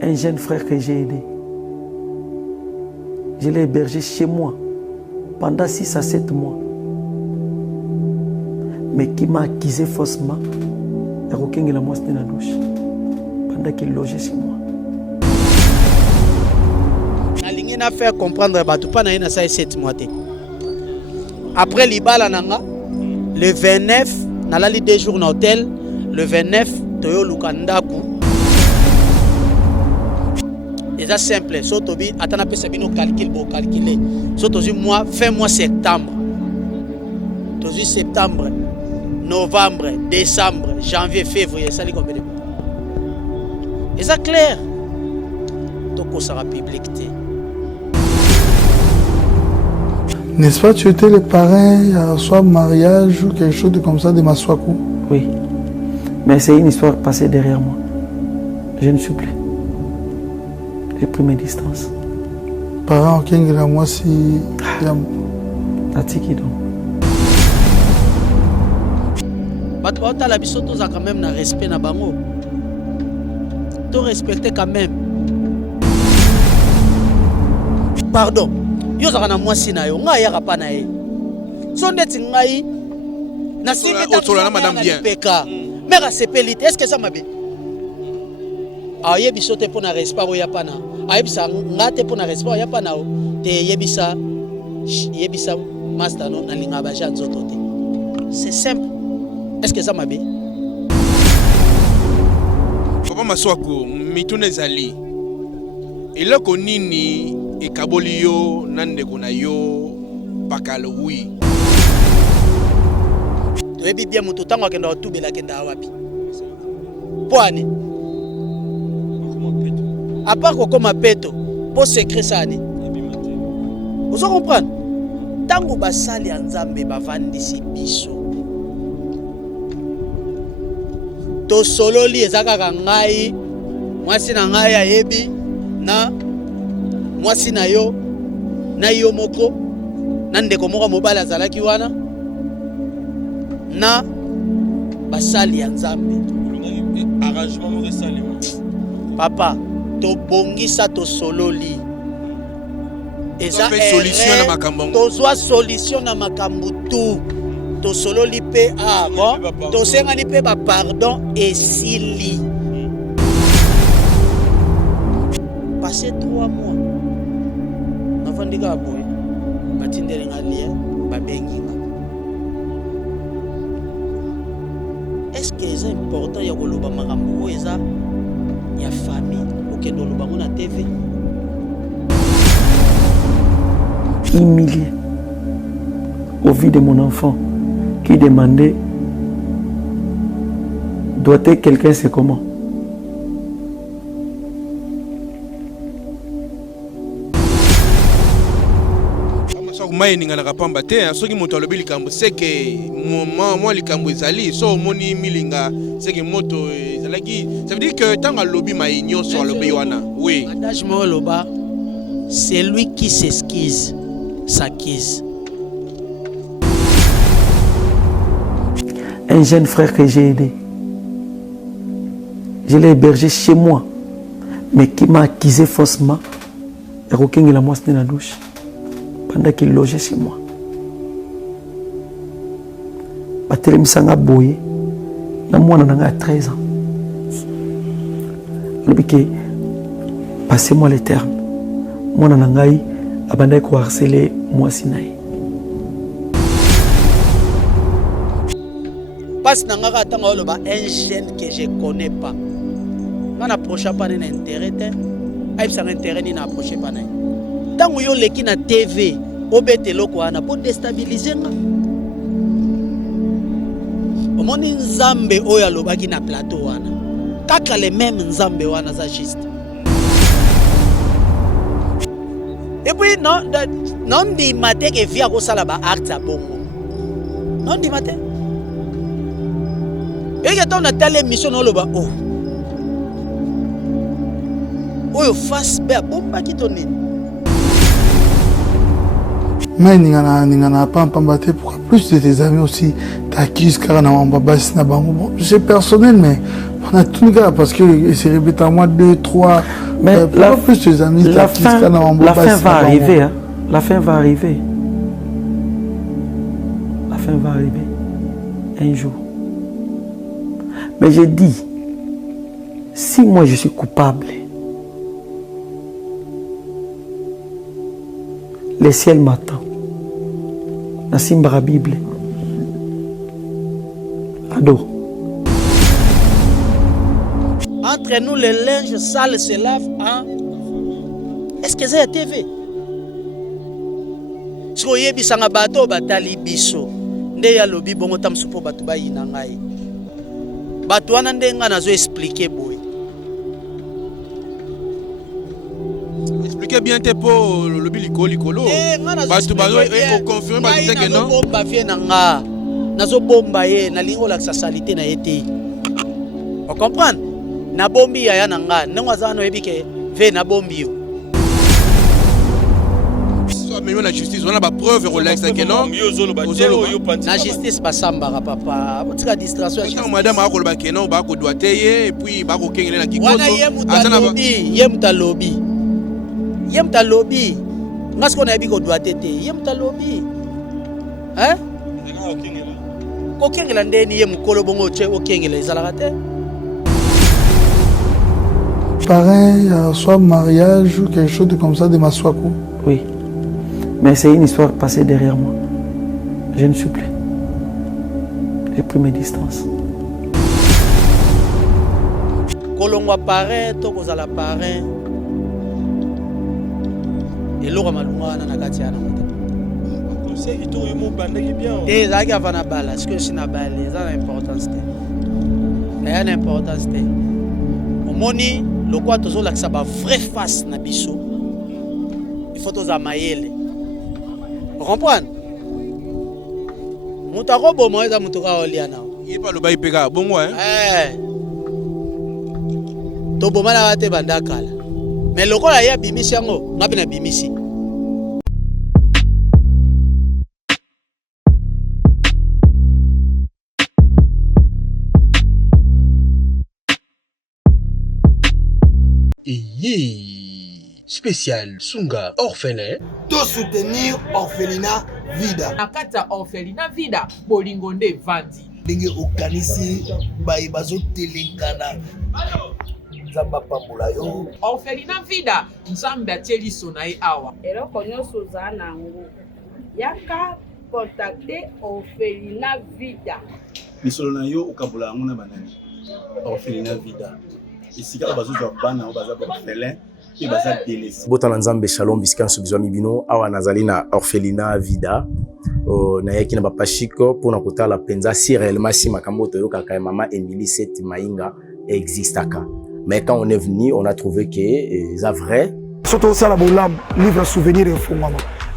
Un jeune frère que j'ai aidé. Je l'ai hébergé chez moi pendant 6 à 7 mois. Mais qui m'a accusé faussement. Et aucun de la moi dans la douche. Pendant qu'il logeait chez moi. Je vais faire comprendre que tu n'as pas 7 mois. Après l'Ibala, le 29, je suis 2 jours dans l'hôtel. Le 29, je suis Lukandaku. C'est simple. Si tu calculer, moi, fin mois septembre. Septembre, novembre, décembre, janvier, février. Ça combien de mois? Et ça clair. Donc, ça sera public. N'est-ce pas, tu étais le parrain, soit mariage ou quelque chose de comme ça de Maswaku? Oui. Mais c'est une histoire passée derrière moi. Je ne suis plus. J'ai pris mes distances. Parents, ok, moi si. Natiki donc. Tu as quand même un respect na bango. Tu respectes quand même. Pardon. Yo zaka moi si na yo nga ya pa na ye. So ndeti ngai na singi ta na madame bien. Peka. Mais la sepelite, est-ce que ça m'a bien? Ah yebiso te pour na respect o ya pa na. Ah yebisa ngate pour na respect o ya pa na o. Te yebisa master no na linga ba ja nzoto te. C'est simple. Est-ce que ça m'a bien? Papa Maswaku mitune zali. Eloko nini ekaboli yo nandeko na yo pakalo wi. Toyebi bien mutu tango akenda otubela kenda wapi. Poani. À part kokoma peto, po secret sani. Vous comprenez? Tango basali ya Nzambe bavandisi biso. To sololi ezaka ngai, mwasi na ngai ayebi na mwasi na yo moko na ndeko moko mobala azalaki wana na basali ya Nzambe arrangement moko esali papa to bongisa to sololi eza solution na makambo to zwa solution na makambo tu to sololi pe bon to sengani pe ba pardon esili passé 3 mois Ndiga boy batindele ngalia babenginga. Est-ce que c'est important ya koloba makambo eza ya famille okendo loba na TV? Humilié au vu de mon enfant qui demandait doit-être quelqu'un c'est comment? Maye ningana kapamba te soki moto alobi likambo seke moi likambo ezali so moni milinga seke moto ezalaki ça veut dire que tant alobi maïnyo so alobi wana oui adage mo loba c'est lui qui s'esquisse s'acquise. Un jeune frère que j'ai aidé. Je l'ai hébergé chez moi mais qui m'a accusé faussement et aucun de la moi dans la douche. Pendant qu'il logeait chez moi. Je suis boye. Moi, j'ai 13 ans. Passez-moi les termes. Moi, j'ai harcelé moi Sinaï. Parce que un jeune que je ne connais pas. Je n'approche pas d'intérêt. Je n'approche pas d'intérêt. Tant que vous êtes na TV, vous êtes là pour déstabiliser. Vous êtes Nzambe oya lobaki na plateau wana. Kaka les mêmes Nzambe wana za juste. Et puis non di matin que via ko sala ba acte bongo. Non di matin. Et que ton telle émission no loba oh. Oyo face be bomba ki tonini. Mais n'ingana pas empambaté pour plus de tes amis aussi t'accuses car na mbabasi na bango. Bon, c'est personnel mais On a tout cas parce que c'est répété à moi 2, 3. Mais plus tes amis, la fin va arriver. Hein. La fin va arriver. La fin va arriver. Un jour. Mais j'ai dit, si moi je suis coupable, le ciel m'attend. Nasimba la Bible. Ado. Entre nous, le linge sale se lave en... Est-ce que c'est la TV? Si vous avez un bateau, batali biso. Nde ya lobi bongo tam supo batu ba ina ngai. Batu wana nde nga nazo expliquer boy. Expliquez bien tes po lobi likolo. Batu bazo e confirmer ba teke non. Bomba vie na nga. Nazo bomba ye na lingo la salité na yete. On comprend? Na bombi ya na nga. Nengo azano ebike ve na bombi yo. Mais la justice, on a pas preuve relax que non. La justice basambara papa. Votre distraction. Madame a kolba que non, ba ko doit et puis ba ko kengele na kikoso. Wana yemuta lobby. Ngas ko na yebi ko doit tete. Yemuta lobby. Hein? Ko kengela ndeni yemukolo bongo che o kengela ezalaka te. Pareil, soit mariage ou quelque chose de comme ça de Maswaku. Oui. Mais c'est une histoire passée derrière moi. Je ne suis plus. J'ai pris mes distances. Kolongwa parrain, tokozala parrain. Et l'eau malunga na nakati ya na mota. Conseil ito yemo bandaki bien. Et ça qui va na bala, ce que c'est na bala, ça a l'importance. Ça a l'importance. Au moni, le quoi tozo la ça ba vraie face na biso. Il faut toza mayele. Vous comprenez? Moutako bomo eza mutuka oliana. Il pas le bail pega bon ouais. To boma na bate bandakala. Mais lokola ya bimisi yango, ngapi na bimisi. Spécial Sunga orphelin. De soutenir orphelinat vida. Nakata orphelinat vida bolingonde vandi. Ndenge okanisi bayi bazo telengana. Nzamba pambola yo. Orphelinat vida nzambe atieli sonae awa. Eloko nyonso za nango. Yaka contacter orphelinat vida. Misolo na yo okabula ngona banani. Orphelinat vida. Isika bazo za bana baza orphelin. Botana nzambe shalom biskanso bizwa mibino awa nazali na orphelinat vida na yaki na papa Chico pour na kotala penza si réellement si makambo toyoka ka mama Emily Seti Mainga existaka. Mais quand on est venu, on a trouvé que c'est vrai. Surtout ça la bolam livre souvenir et fondement.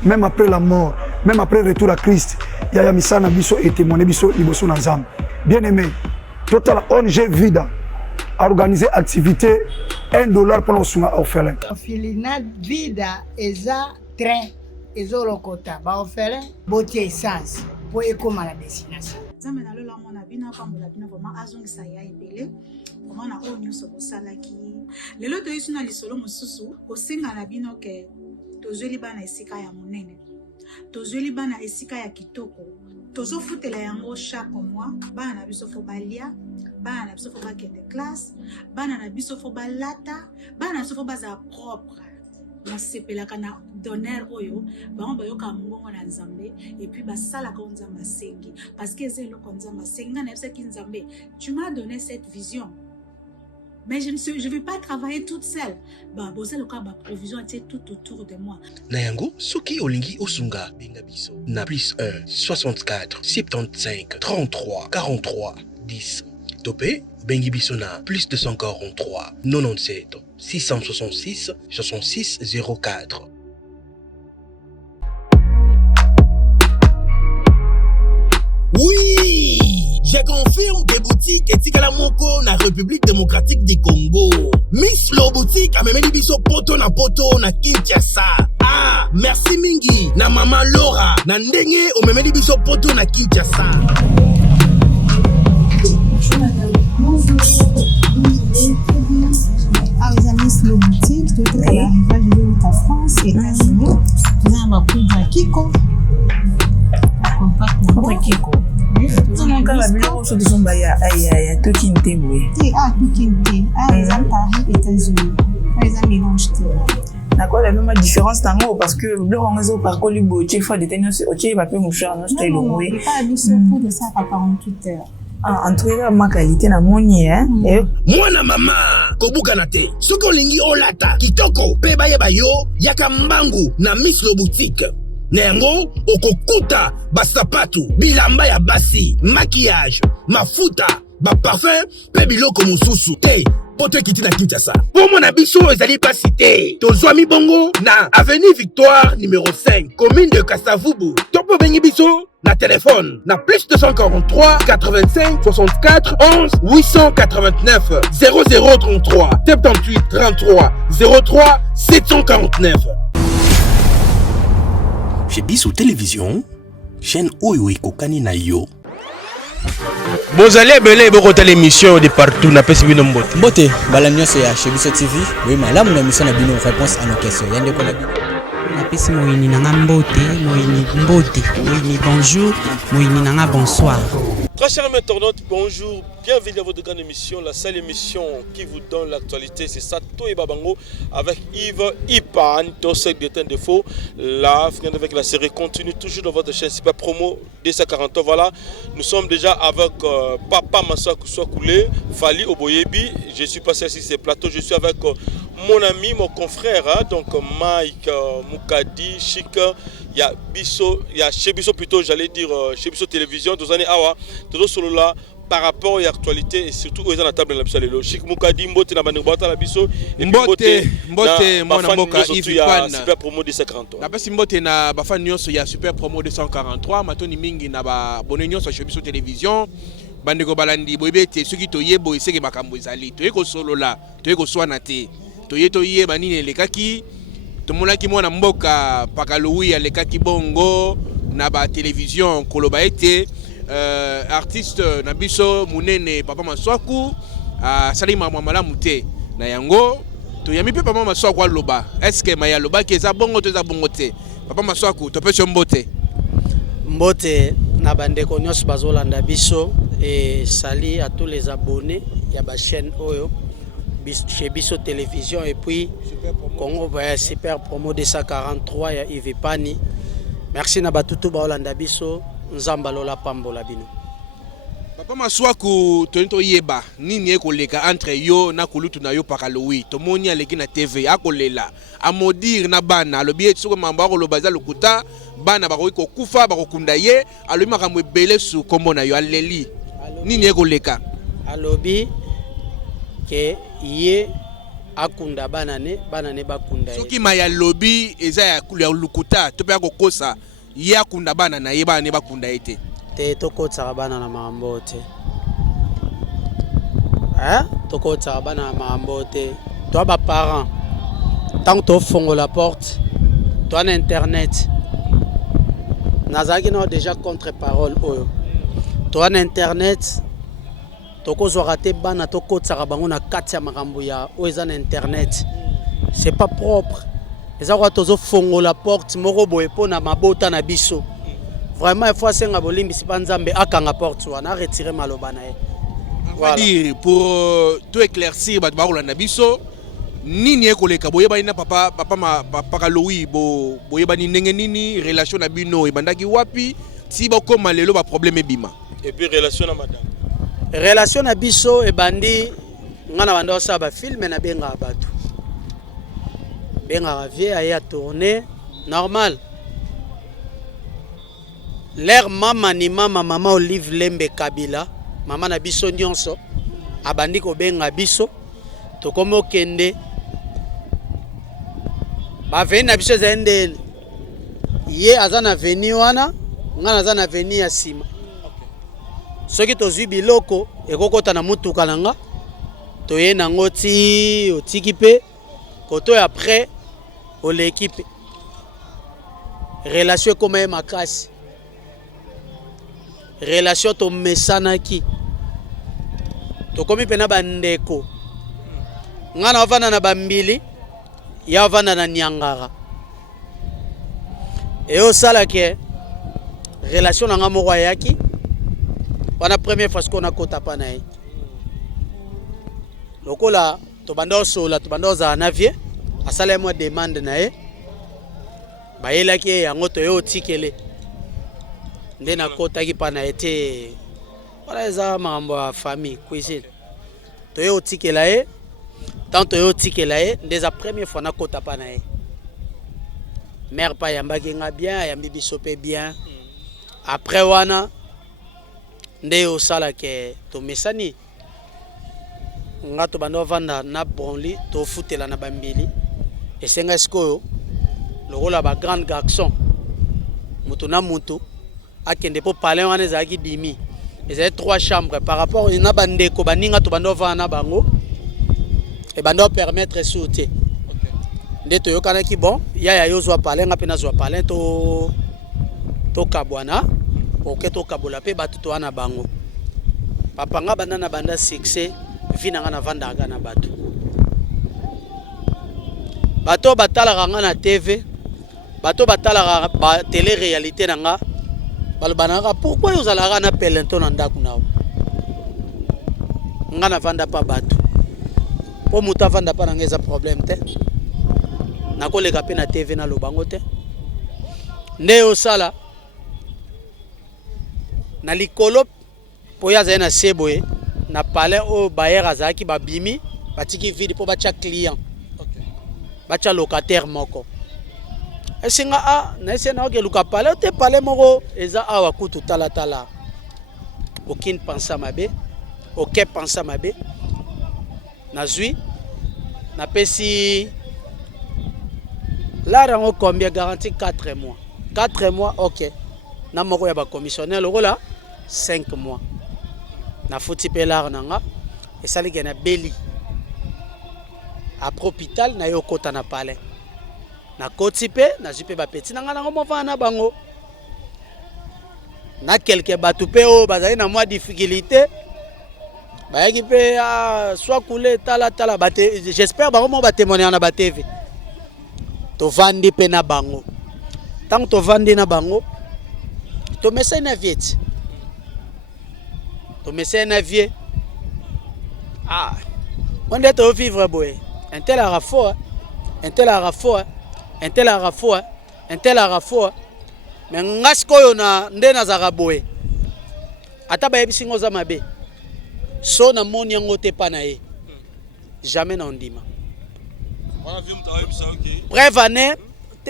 Même après la mort, même après le retour à Christ, il y a misana biso et témoigner biso liboso na nzambe. Bien aimé, total ONG vida a organisé activité $1 pour nos orphelins. Orphelinat vida eza train ezolokota ba orphelin botie essence pour ekoma la destination. Nzambe na lola mona bino pambola bino vraiment azongisa ya ebele vraiment na oyo nyonso bosalaki lelo toyisi na lisolo mosusu kosenga na bino ke tozweli bana esika ya monene tozweli bana esika ya kitoko tozofutela yango chaque mois bana na biso fo balia bana na biso fo bakende classe bana na biso fo balata bana na biso fo baza propre nasepelaka na donner oyo bango bayoka mbongo na nzambe et puis basalaka nzambe asengi parce que c'est eloko nzambe asengi nga na yebisaki nzambe tu m'as donné cette vision mais je vais pas travailler toute seule. Bah, bosser le cas, provision tout autour de moi. Nayango, soki olingi osunga benga biso. Na plus 1 64 75 33 43 10. Topé bengi biso na plus 243 97 666 66 04. Oui, je confirme des boutiques et la moko na République démocratique du Congo. Miss Lo boutique a memeli biso poto na Kinshasa. Ah, merci mingi na maman Laura na ndenge o memeli biso poto na Kinshasa. Bonjour madame, les amis Slow Boutique, tout est à l'arrivage de la France et États-Unis. Nous avons un prix de Kiko. Kiko. Non, quand la bureau sur son baya, aïe, tout qui n'était oui. Ah, tout qui n'était. Ah, les amis Paris, États-Unis. Ah, les amis mélange. D'accord, la même différence dans moi parce que le réseau par contre le beau chef de tenir sur ok va pas moucher non c'est le oui. Pas habitué pour de ça à 48 heures. En tout cas ma qualité na moni hein. Mwana mama kobuka te. Soki olingi olata kitoko pe bayeba yo yaka mbangu na Miss Lo Boutique. Na yango okokuta basapatu, bilamba ya basi, maquillage, mafuta, ba parfum, pe biloko mosusu. Te poto ekiti na Kinshasa. Pour mon abiso ezali pasi te. Tozwami bongo na avenue Victoire numéro 5, commune de Kasavubu. Topo bengi biso na téléphone na plus 243 85 64 11 889 0033 78 33 03 749. Chez Bissou Télévision, chaîne Oyo Kokani na yo. Bozali belé bokota l'émission de partout na pesi bino mbote. Mbote balamio c'est chez Bissou TV. Oui, mais là mon émission na bino réponse à nos questions. Yande ko na bino. Na pesi moyini nanga mbote, moyini bonjour, moyini nanga bonsoir. Très chers internautes, bonjour, bienvenue à votre grande émission, la seule émission qui vous donne l'actualité, c'est ça, Toé Babango, avec Yves Ipan, Tossek de Temps de Faux. Là, avec la série continue toujours dans votre chaîne Super Promo 240 ans. Voilà, nous sommes déjà avec Papa Massa Koussoua Koulé, Fali Oboyebi. Je suis passé sur ces plateaux, je suis avec mon ami, mon confrère, hein, donc Mike Moukadi, Chic. Il y a Bisso, il y a chez Bisso plutôt, j'allais dire chez Bisso Télévision, dans années Awa, tout solo là, par rapport à l'actualité et surtout aux la table de la Chic Moukadi, Mbote, na Banubata, la Bisso, et Mbote, mon Mboka, il y a Super Promo 243. La base Mbote, na Bafan Nyos, il y a Super Promo 243, Matoni Mingi, na Bonignon, chez Bisso Télévision, Bandego Balandi, Boibete, ceux qui toyebo, et ceux qui makambo ezali, toyeko solo là, toyeko soanate, toye banine les kaki. Tomonaki mwana mboka pakaloui alekaki bongo na ba télévision koloba ete artiste na biso munene Papa Maswaku sali mama malamu te na yango toyami pe Papa Maswaku aloba est-ce que maya loba ki eza bongo to eza bongo te Papa Maswaku to pesi mbote na bandeko nyos bazolanda biso et sali à tous les abonnés ya ba chaîne oyo chez Bisso Télévision et puis Congo Super Promo 243 ya Yves Pani. Merci na batutu ba Olanda Bisso nzamba lola pambola bino. Papa Maswaku tonto yeba nini ekoleka entre yo na kulutu na yo pakaloui tomoni aleki na TV akolela amodir na bana alobi soko mamba ko lobaza lokuta bana bako kokufa bako kunda ye alobi makambo ebele su kombo na yo aleli nini ekoleka alobi ke ye akunda banane bakunda ye soki maya lobi eza ya lukuta to pe akokosa ye akunda bana na ye bana ne bakunda ete te tokotsa bana na mambo te tokotsa bana na mambo te toi ba parents tant to fongo la porte toi na internet nazaki na déjà contre parole oyo toi na internet tokozwaka te bana tokotsaka bango na kati ya makambo ya oyo eza na internet c'est pas propre eza kwa tozofongola porte moko boye mpo na mabota na biso vraiment il faut asenga bolimbisi mpa nzambe akanga porte wana aretire maloba na ye voilà. Dire pour tout éclaircir bato bakolanda biso nini ekoleka boyebani na papa kaloui boyebani ndenge nini relation na bino ebandaki wapi ti bokoma lelo baproblème ebima et puis relation na madame relation na biso ebandi ngana banda osala bafilme na bengaka bato bengaka vie aye a tourner normal l'air mama ni mama Olive Lembe Kabila mama na biso nyonso abandi kobenga biso tokomi okende baveni na biso eza ndele ye aza na veni wana ngana aza na veni ya nsima soki tozwi biloko ekokota na mutuka na nga toye nango ti otiki mpe koto ya après oleki mpe relation ekoma ye makasi relation tomesanaki tokomi pena bandeko nga na ovanda na bambili ya ovanda na Niangara osala ke relation na nga moko ayaki wana première fois qu'on a kota pa na ye lokola tobanda osola tobanda ozala na vie asala mwa demande na ye bayelaki ye yango toyo otikele nde nakotaki pa na ye te wana eza makambo ya famille cuisine toyo otikela ye tant toyo otikela ye nde eza première fois nakota pa na ye mère pa yambaki nga bien ayambi biso pe bien après wana nde osala ke tomesani nga tobanda ovanda na Bronli tofutela na bambili esenga sikoyo lokola ba grande garçon mutu na mutu akende po palais wana ezalaki dimi ezali 3 chambres par rapport na bandeko baninga tobanda ovanda na bango ebanda permettre soute nde toyokanaki bon yaya yozwa palais nga mpe nazwa palais tokabwana oke tokabola mpe bato towana bango papa nga banda na banda succès vi na nga navandaka na bato bato batalaka nga na TV bato batalaka ba télé réalité na nga balobanaka pourquoi ozalaka na pelento na ndako nao nga navanda pa bato po moto avanda pa na nga eza problème te nakoleka mpe na TV na lobango te nde osala na likolo po ya azali na seboye na palais oyo bayer azalaki babimi batiki vide po batya client batya locataire moko esinga na ese na okeluka palais te palais moko eza awa kutu talatala aucune pensée mabe aucun pensée mabe nazwi napesi lara ngo combien garantie 4 mois 4 mois ok na moko ya ba commissionnaire lokola 5 mois na futi pe lara nanga esali ke na beli après hôpital na yo kota na palais na koti pe na zipe ba petit nanga nango mova na bango na quelque batu pe o bazali na mwa difficulté bayaki pe soit couler tala bate j'espère bango mo ba témoigner na ba TV to vandi pe na bango tant to vandi na bango to message na viet to message na vie on est to vivre boy un tel arafo un tel arafo un tel arafo un tel arafo mais ngasko yo na nde na zaka boy ata ba yebisi ngoza mabe so na moni yango te pa na ye jamais na ndima preuve année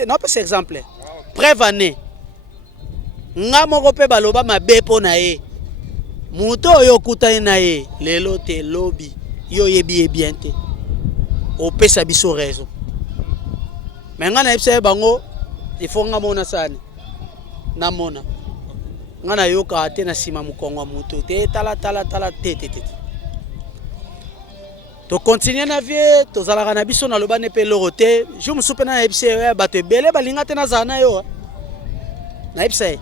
non pas exemple preuve année nga moko pe baloba mabe po na ye muto oyo kutani na ye lelo te lobi yo yebi bien te opesa biso raison mais nga na yebisa bango il faut nga mona sani na mona nga na yoka te na sima mukongo muto te tala te to continuer na vie to zalaka na biso na loba ne pe loro te je me soupe na yebisa bato ebele balinga te na zana yo na yebisa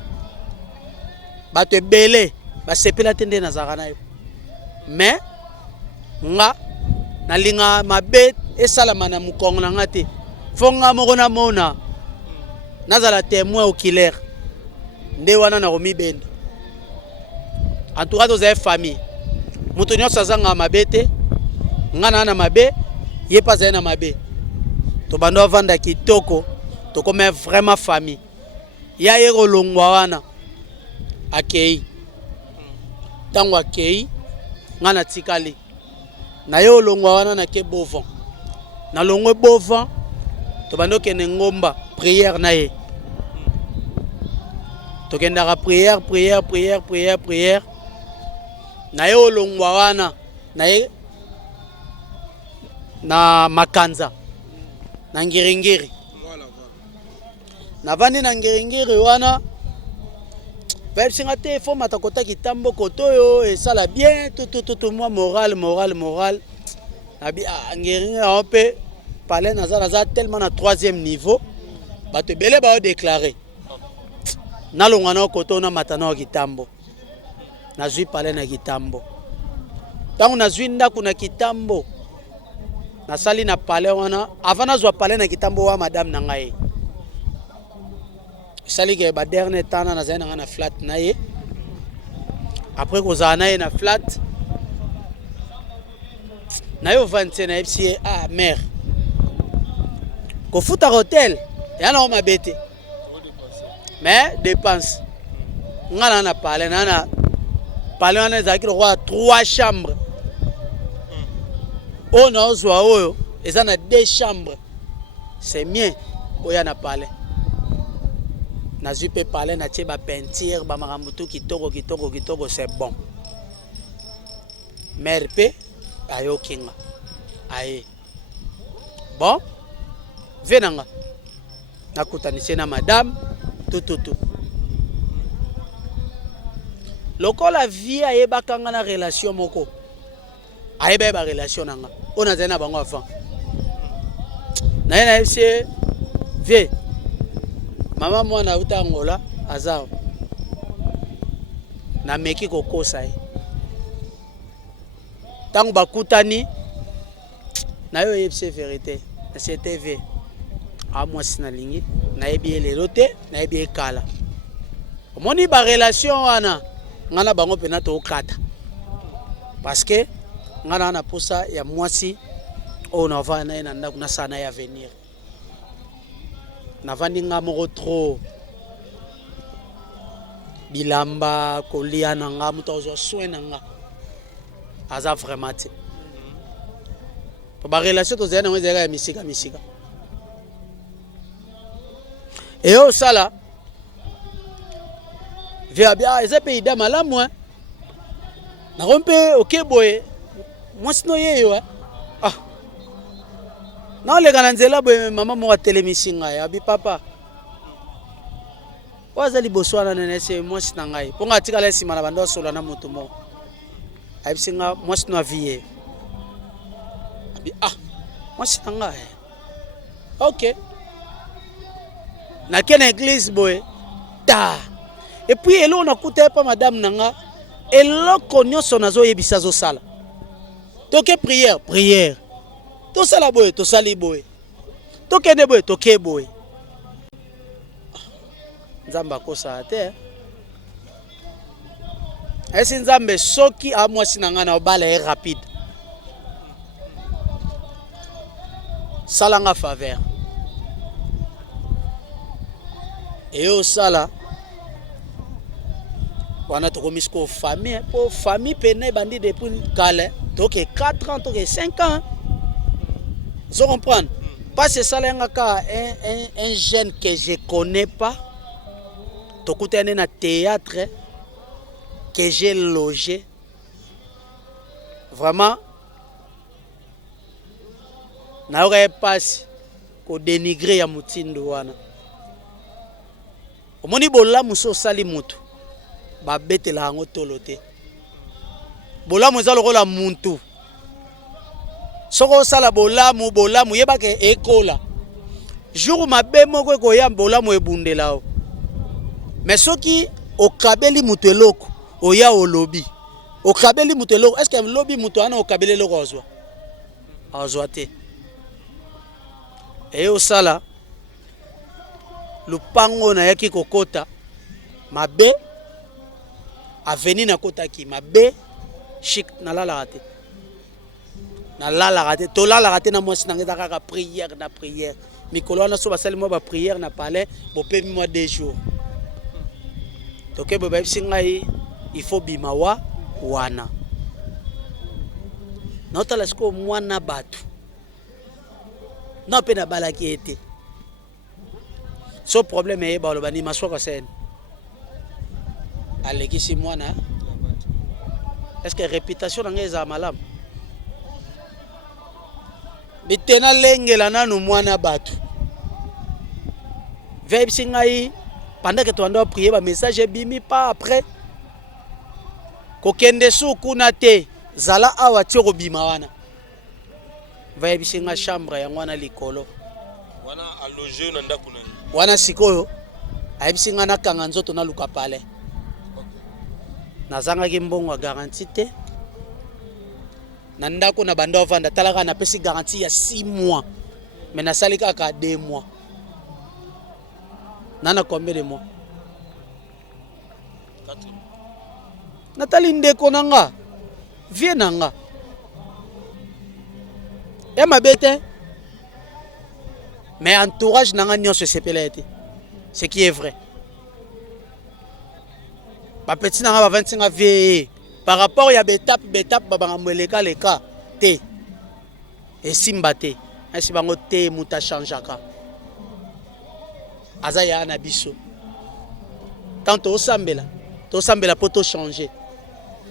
bato ebele basepela te nde na zaka na yo mais nga nalinga mabe esalama na mukongo na nga te fo nga moko na mona nazala témoin oculaire nde wana na komibenda en tout cas tozali famille moto nyonso azanga mabe te nga na mabe ye pa azali na mabe tobanda ovanda kitoko tokome vraiment famille ya ye kolongwa wana akei ntango akei nga na tikali na ye olongwa wana na ke bovan na longwe bovan tobanda okende ngomba prière na ye tokendaka prière na ye olongwa wana na ye na makanza na ngiringiri navandi na ngiringiri wana vayebisinga te fo mata kota kitambo koto oyo esala bien tout moi moral nabi ngiringiri yango mpe palais naza tellement na 3e niveau bato ebele baodéclare nalongwa na koto na mata na kitambo nazwi palais na kitambo ntango nazwi ndako na kitambo nasali na pale wana avant nazwa pale na kitambo wa madame na ngai esali ke ba dernier temps nazali na ngai na flat na ye après kozala na ye na flat na yo vante na yebisi ye mare kofuta hotel ya na mabete mais dépense nga na pale na pale wana ezalaki lokola 3 chambres oyo na ozwa oyo eza na 2 chambres c'est mien oyo na pale nazwi mpe pale natie bapeinture bamakambo tu kitoko c'est bon mare mpe ayoki nga aye bon ve nanga nakutanisi na madame tututu lokola vie ayebaka nga na relation moko ayeba ye ba relation nanga oyo nazali na bango avant naye nayebisi vie mama mwana auta ngola aza nameki kokosa ye ntango bakutani na yo oyebisi verité c'était vie mwasi nalingi nayebi ye lelo te nayebi ye kala omoni barelation wana nga na bango mpena tookata parce que nga na posa ya mwasi oyo navanda na ye na ndako nasala na ye avenir navandi nga moko trop bilamba kolia na nga moto azwa soin na nga aza vraiment te po barelation tozali nango ezalaka ya misika eyo osala via bia eza mpe ida malamu nako mpe oke boye mwasi no yeyo naoleka na nzela boye mama moko atelemisi ngai abi papa oyo aza liboso wana nene se mwasi na ngai mpo nga atikala nsima na bando asola na moto moko ayebisi nga mwasi no avi ye abi mwasi na ngai ok nake na eglise boye ta epuis eloko nakuta ye pa madame na nga eloko nyonso nazoyebisa azosala toke prière tosala boye tosali boye tokende boye toke boye nzambe akosala te esi nzambe soki amwasi na nga na obala ye rapide salanga faveur eyo osala wana tokomisi ko famille po famille pene ebandi depuis kale toke 4 ans toke 5 ans vous comprenez pas c'est ça un jeune que je connais pas tokutane na théâtre que j'ai logé vraiment na aurait pas ko dénigrer ya mutindo wana omoni bolamu so sali mutu babetela yango tolo te bolamu eza lokola muntu soko osala bolamu yebake ekola jour mabe moko ekoya bolamu ebundela o mais soki okabeli mutu eloko oya olobi okabeli mutu eloko est-ce que lobi mutu ana okabeli eloko azwa te eyo osala lupango na yaki kokota mabe aveni na kotaki mabe chic nalalaka te tolalaka te na mwasi na ngai kaka prière mikolo wana so basali mwa baprière na palais bopemi mwa 2 jours toke boye bayebisi ngai il faut bima wana naotala sikoyo mwana bato na mpe nabalaki ete so problème eyeba oloba ni maswaka sene alekisi mwana est-ce que réputation na ngai ezala malamu bitena lengela nanu mwana bato veyebisi ngai pendant que toanda prier ba message ebimi pa après kokende su kuna te zala awa ti kobima wana veyebisi ngai chambre yango wana likolo wana aloge na ndako na wana sikoyo ayebisi ngai nakanga nzoto naluka pale nazangaki mbongo ya garanti te Nandako na bando vanda talaka na pesi garantie ya 6 mois. Mais na sali kaka 2 mois. Nana combien de mois? 4. Natali ndeko nanga. Vie nanga. Et ma bête. Mais entourage nanga nyonso sepelete. Ce qui est vrai. Ba petit nanga ba 25 vie. Par rapport à l'étape, babanga mweleka leka te. Et simba te. Ainsi bango te muta changeaka. Aza ya na biso. Tant to sambela pour to changer.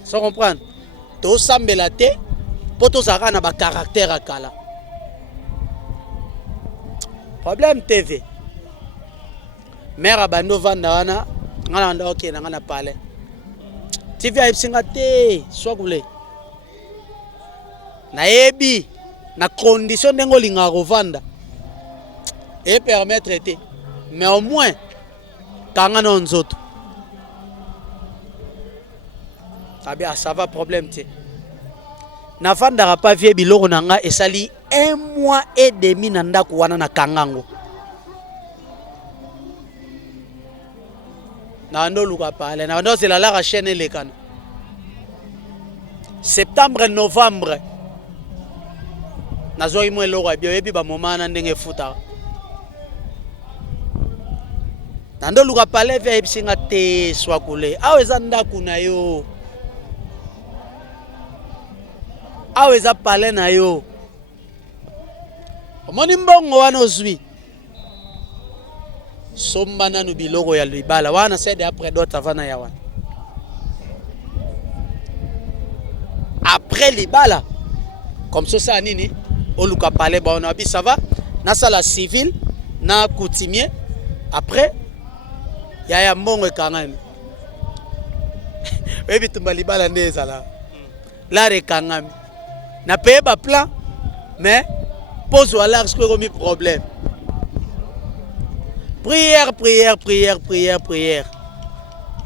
Sans comprendre. To sambela te pour to zaka na ba caractère akala. Problème TV. Mère abando vanda wana ngana ndo okay na ngana pale. TV aipsinga te swakule. Na ebi na condition dengo linga rovanda. Et permettre te. Mais au moins kanga na nzoto. Ça va problème te. Na vanda pas vie biloko nanga esali 1 mois et demi na ndako wana na kangango. Na ndo luka pale na ndo c'est la chaîne les can. Septembre novembre nazo imwe loko bio ebi ba momana ndenge futa. Na ndo luka pale ve ebsinga te swakule. Aweza ndaku na yo. Aweza pale na yo. Omoni mbongo wana ozwi. Somba nanu biloko ya libala wana sede après d'autres avant na ya wana. Après libala comme ça nini oluka parler ba on a ça va na sala civil na coutumier après ya mbongo kangami. Ebi tumba libala ndeza la. La rekangami. Na paye ba plan mais pose wala ce que mi problème. Prière.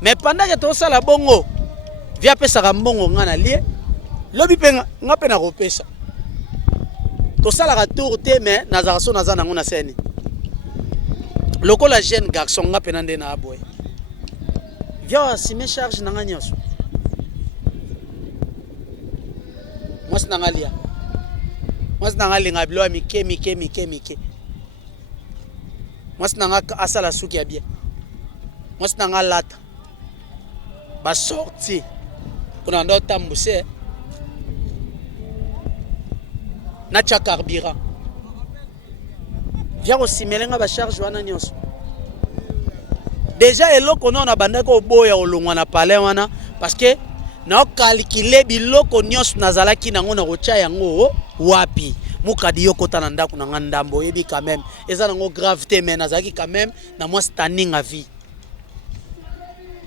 Mais pendant que tu as la bongo, via pesa mbongo ngana lié, lobi penga ngape na kopesa. To sala ka tour te mais nazaraso nazana ngona seni. Loko la jeune garçon ngape na ndena aboy. Via si me charge na nganyoso. Moi sinangalia. Moi sinangalia ngabilo mike. Moi sinanga asala suki ya bien. Moi sinanga lata. Ba sorti. Kuna ndo tambuse. Na cha carburant. Via aussi melenga ba charge wana nyonso. Déjà eloko na banda ko boya olongwa na pale wana parce que na calculer biloko nyonso nazalaki nango na kocha yango wapi. Mukadi yokota na ndako na ngandambo yebi quand même eza nango gravité mais nazaki quand même na moi standing à vie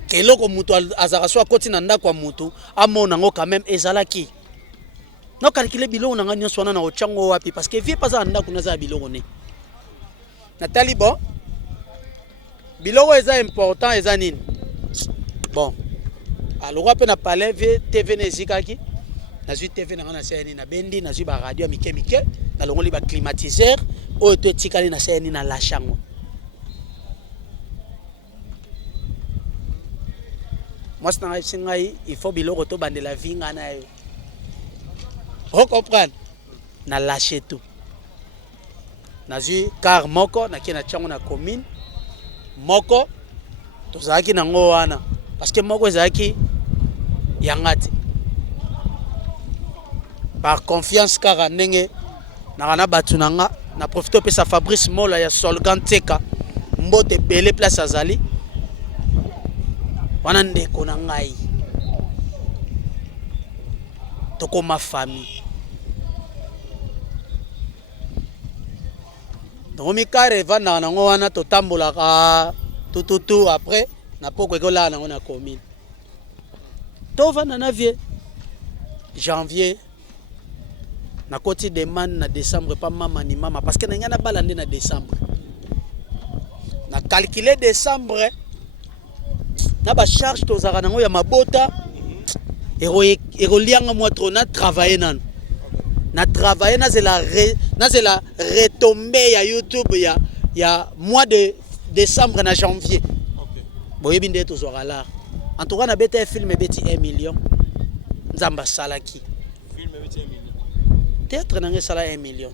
keloko mutu azaka so akoti na ndako mutu amona ngo quand même ezalaki no calculer biloko na nganyonso swana na ochango wapi parce que vie pas za ndako na za biloko ne Nathalie bon biloko eza important eza nini bon alors après na parler TV nezikaki nazui TV na ngana seni na bendi nazui ba radio mike na longoli ba climatiseur o to tikali na seni na la chango. Moi c'est singai il faut biloko to bandela vinga na yo. On comprend na lâcher tout. Nazui car moko na kina chango na commune moko to zaki na ngo wana parce que moko zaki yangati. Par confiance car ndenge na batunanga na profiter pe sa Fabrice Mola ya Solganteka mbote belé place azali wana ndeko na ngai toko ma famille donc mi kare vana na ngo wana to tambola ka tout après na poko ko la na ngona commune to vana na vie janvier na koti demande na décembre pas mama ni mama parce que na ngana balande na décembre na calculer décembre na ba charge to zaka nango ya mabota ero lianga moi trop na travailler nan na travailler na la retombée ya YouTube ya mois de décembre na janvier. Boyebi nde tozwaka là. En tout cas na beta film beti 1 million. Nzamba salaki. Film beti 1 million. Théâtre na ngesala 1 million.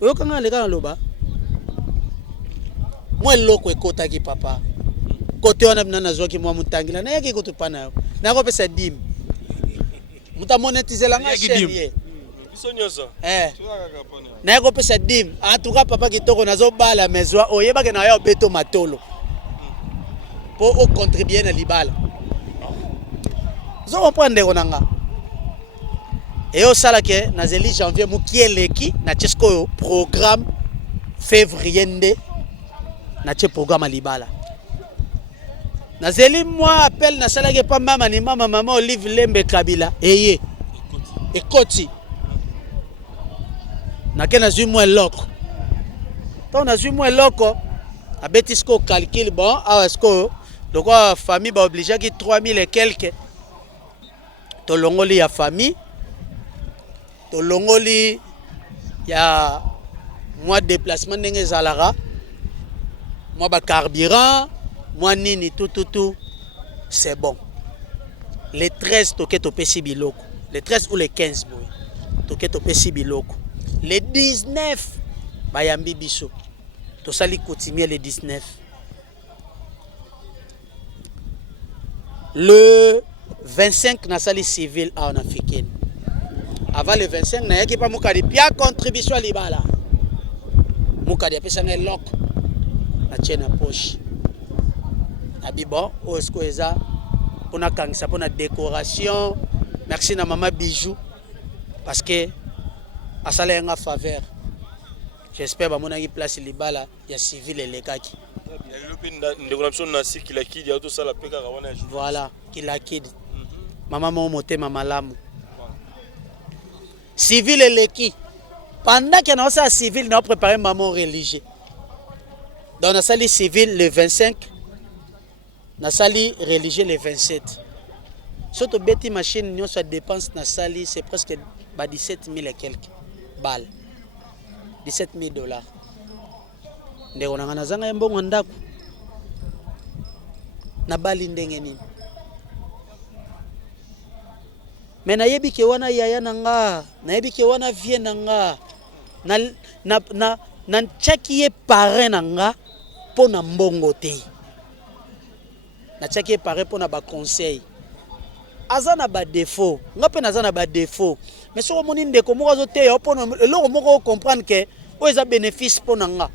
Oyo kanga leka na loba. Moi loko ekotaki papa. Kote wana bina nazwaki mwa mutangila na yaki kotupana yo. Na ko pesa dim. Muta monétiser la nga chaîne ye. Bisonyosa. Na ko pesa dim. En tout cas papa kitoko nazo bala mezwa oyeba ke na yo beto matolo. Pour contribuer na libala. Zo comprendre konanga. Et au salake nazeli janvier mukieleki na chesko programme février nde na che programme libala. Nazeli moi appel na salake pa mama ni mama Olive Lembe Kabila eye ekoti na ke nazui moi loko to nazui moi loko abeti sko calcul bon a sko donc famille ba obligé ki 3000 et quelques to longoli ya famille to longoli ya moi déplacement ndenge zalara moi ba carburant moi nini tout c'est bon. Les 13 toke to pesi biloko. Les 13 ou les 15 boy. Toke to pesi biloko. Les 19 bayambi biso. To sali coutumier les 19. Le 25 na sali civil en africaine. Avant le 25 na yaki pa mukadi pia contribution libala. Mukadi apesa nge lok na chena poche. Abi bon, osko eza pona kangisa pona décoration. Merci na maman Bijou parce que asala nga faveur. J'espère ba mona ki place libala ya civil elekaki. Voilà, kilakid. Maman mo motema malamu. Civil eleki. Pendant que na osa civil na préparer maman religieux. Dans la salle civile le 25 na sali religieux le 27. Surtout beti machine nyo sa dépense na sali c'est presque 17 000 et quelques balles. 17 000 $. Ndeko na ngana zanga mbongo ndako. Na bali ndenge nini. Mais na yebi ke wana yaya nanga, na yebi ke wana vie nanga. Na chaki ye parrain nanga pona mbongo te. Na chaki pare pour na ba conseil azana ba défaut ngape nazana ba défaut mais so moni ndeko moko zo te yo pona eloko moko comprendre que o eza bénéfice pona nga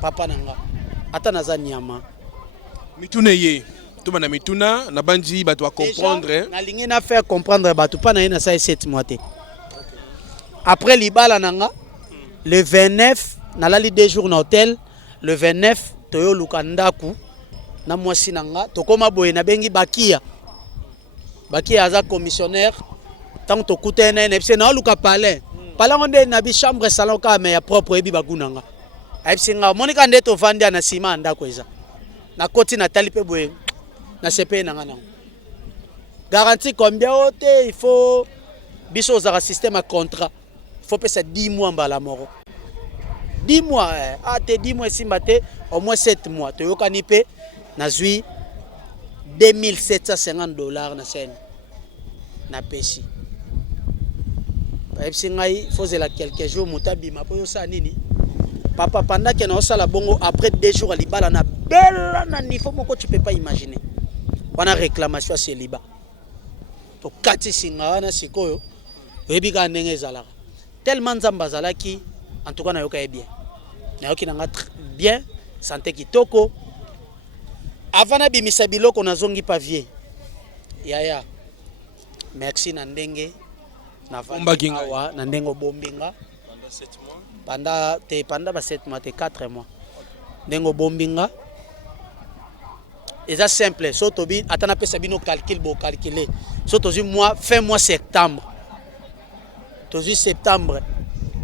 papa nanga ata nazani nyama mituna ye to na mituna na bandi ba doit comprendre na lingi na faire comprendre ba to pa na ina sa 7 mois te après libala nanga le 29 na lali 2 jours na hôtel le 29 toyo lukandaku na mwasi nanga tokoma boye na bengi bakia aza commissionnaire tant to kutena nepse na luka palais nde na bi chambre salon ka me ya propre ebi bagunanga aipsinga monika nde to vandi na sima ndako eza na koti na talipe boye na CP nanga na garantie combien ote il faut biso za système à contrat il faut pesa 10 mois mbala moro 10 mois te 10 mois simbate au moins 7 mois to yokani pe nazui $2750 na scène na pesi paipsi ngai fozela quelques jours mutabima po yosa nini papa pendant que na osala bongo après 2 jours à libala na belle na niveau moko tu peux pas imaginer wana réclamation c'est liba to kati singa wana sikoyo ebika ndenge ezalaka tellement nzamba zalaki en tout cas na yoka bien na yoki na bien santé kitoko. Avant na bimisa biloko na zongi pavier. Yaya. Merci na ndenge na awa na ndengo bombinga. Pendant 7 mois. Pendant 7 mois, 4 mois. Ndengo bombinga. Et ça simple. So tobi atana pesa bino calcul bo calculer. So tozi mois fin mois septembre. Tozi septembre,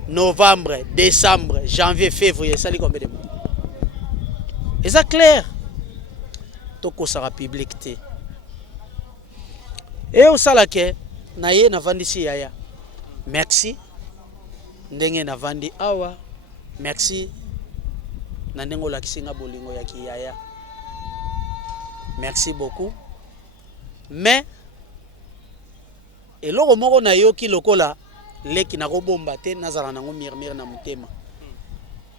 novembre, décembre, janvier, février, ça li combien de mois? Et ça clair. Toko sera public te. Et au salake na ye na vandisi yaya. merci ndenge navandi awa, merci na ndenge olakisi nga bolingo ya kiyaya, merci beaucoup. Mais eloko moko na yoki lokola leki na kobomba te nazala nango mirmir na mutema.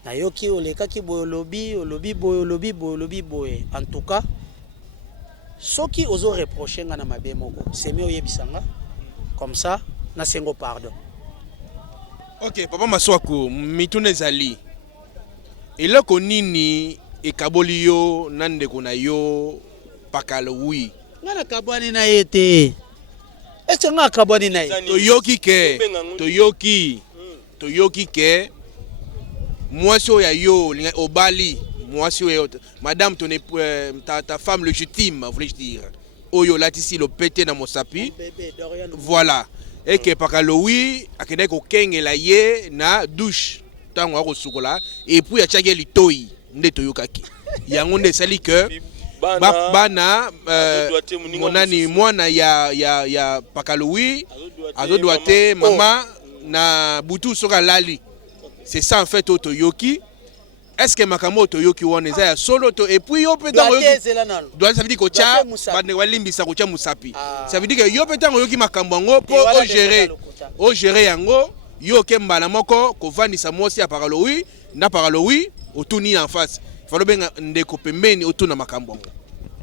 Na yoki olekaki boye olobi boye. En tout cas, soki ozo reprocher nga na mabe moko, c'est mieux oyebisanga. Comme ça, na sengo pardon. Ok, papa Maswaku, mitune zali. Eloko nini ekaboli yo nandeko na yo pakalo wi. Ngana kabwani na yete. Est-ce nga kabwani na yete? Toyoki ke. Mwasi ya yo obali, mwasi ya madame ta femme légitime, voulais-je dire. Oyo latisi lo pété na mosapi. Voilà. Et que pakalowi akende ko kengela ye na douche tango ako sukola et puis achage litoi nde toyokaki. Yango nde sali que bana monani mwana ya pakalowi azo doite mama na butu soka lali. C'est ça en fait Toyoki. Est-ce que Makamo Toyoki wana eza ya solo to et puis yo peut tango yoki doit ça veut dire que cha bande walimbisa ko cha musapi. Ça veut dire que yo peut tango yoki makambo ngo po o gérer yango yo kembala moko ko vandisa mosi ya paralowi na paralowi otuni en face. Falo benga ndeko pembeni otuna makambo ngo.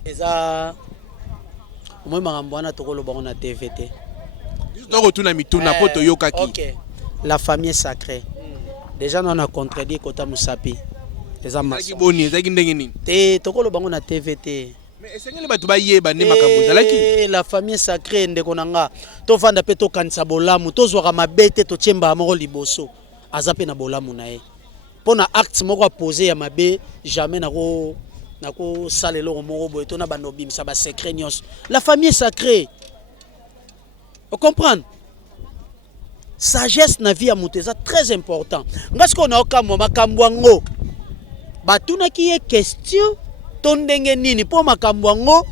Eza moi makambo wana tokolo bango na TVT. Donc otuna mituna po Toyokaki. OK. La famille sacrée. Déjà on a contredit Kota Musapi. Eza maso. Boni ezaki ndenge nini? Te tokolo bango na TVT. Mais esengeli batu bayeba ne makambo zalaki. La famille sacrée ndeko nanga. To vanda pe to kanisa bolamu, to zwaka mabete to tshemba moko liboso. Azape na bolamu na ye. Pona acte moko a poser ya mabe jamais nako salelo moko boy to na banobim sa ba secret nyos. La famille sacrée. Vous comprenez? Sagesse na vie ya mutu eza très important. Ngasi ko na okamwa makambo ngo. Batuna ki ye question to ndenge nini po makambo ngo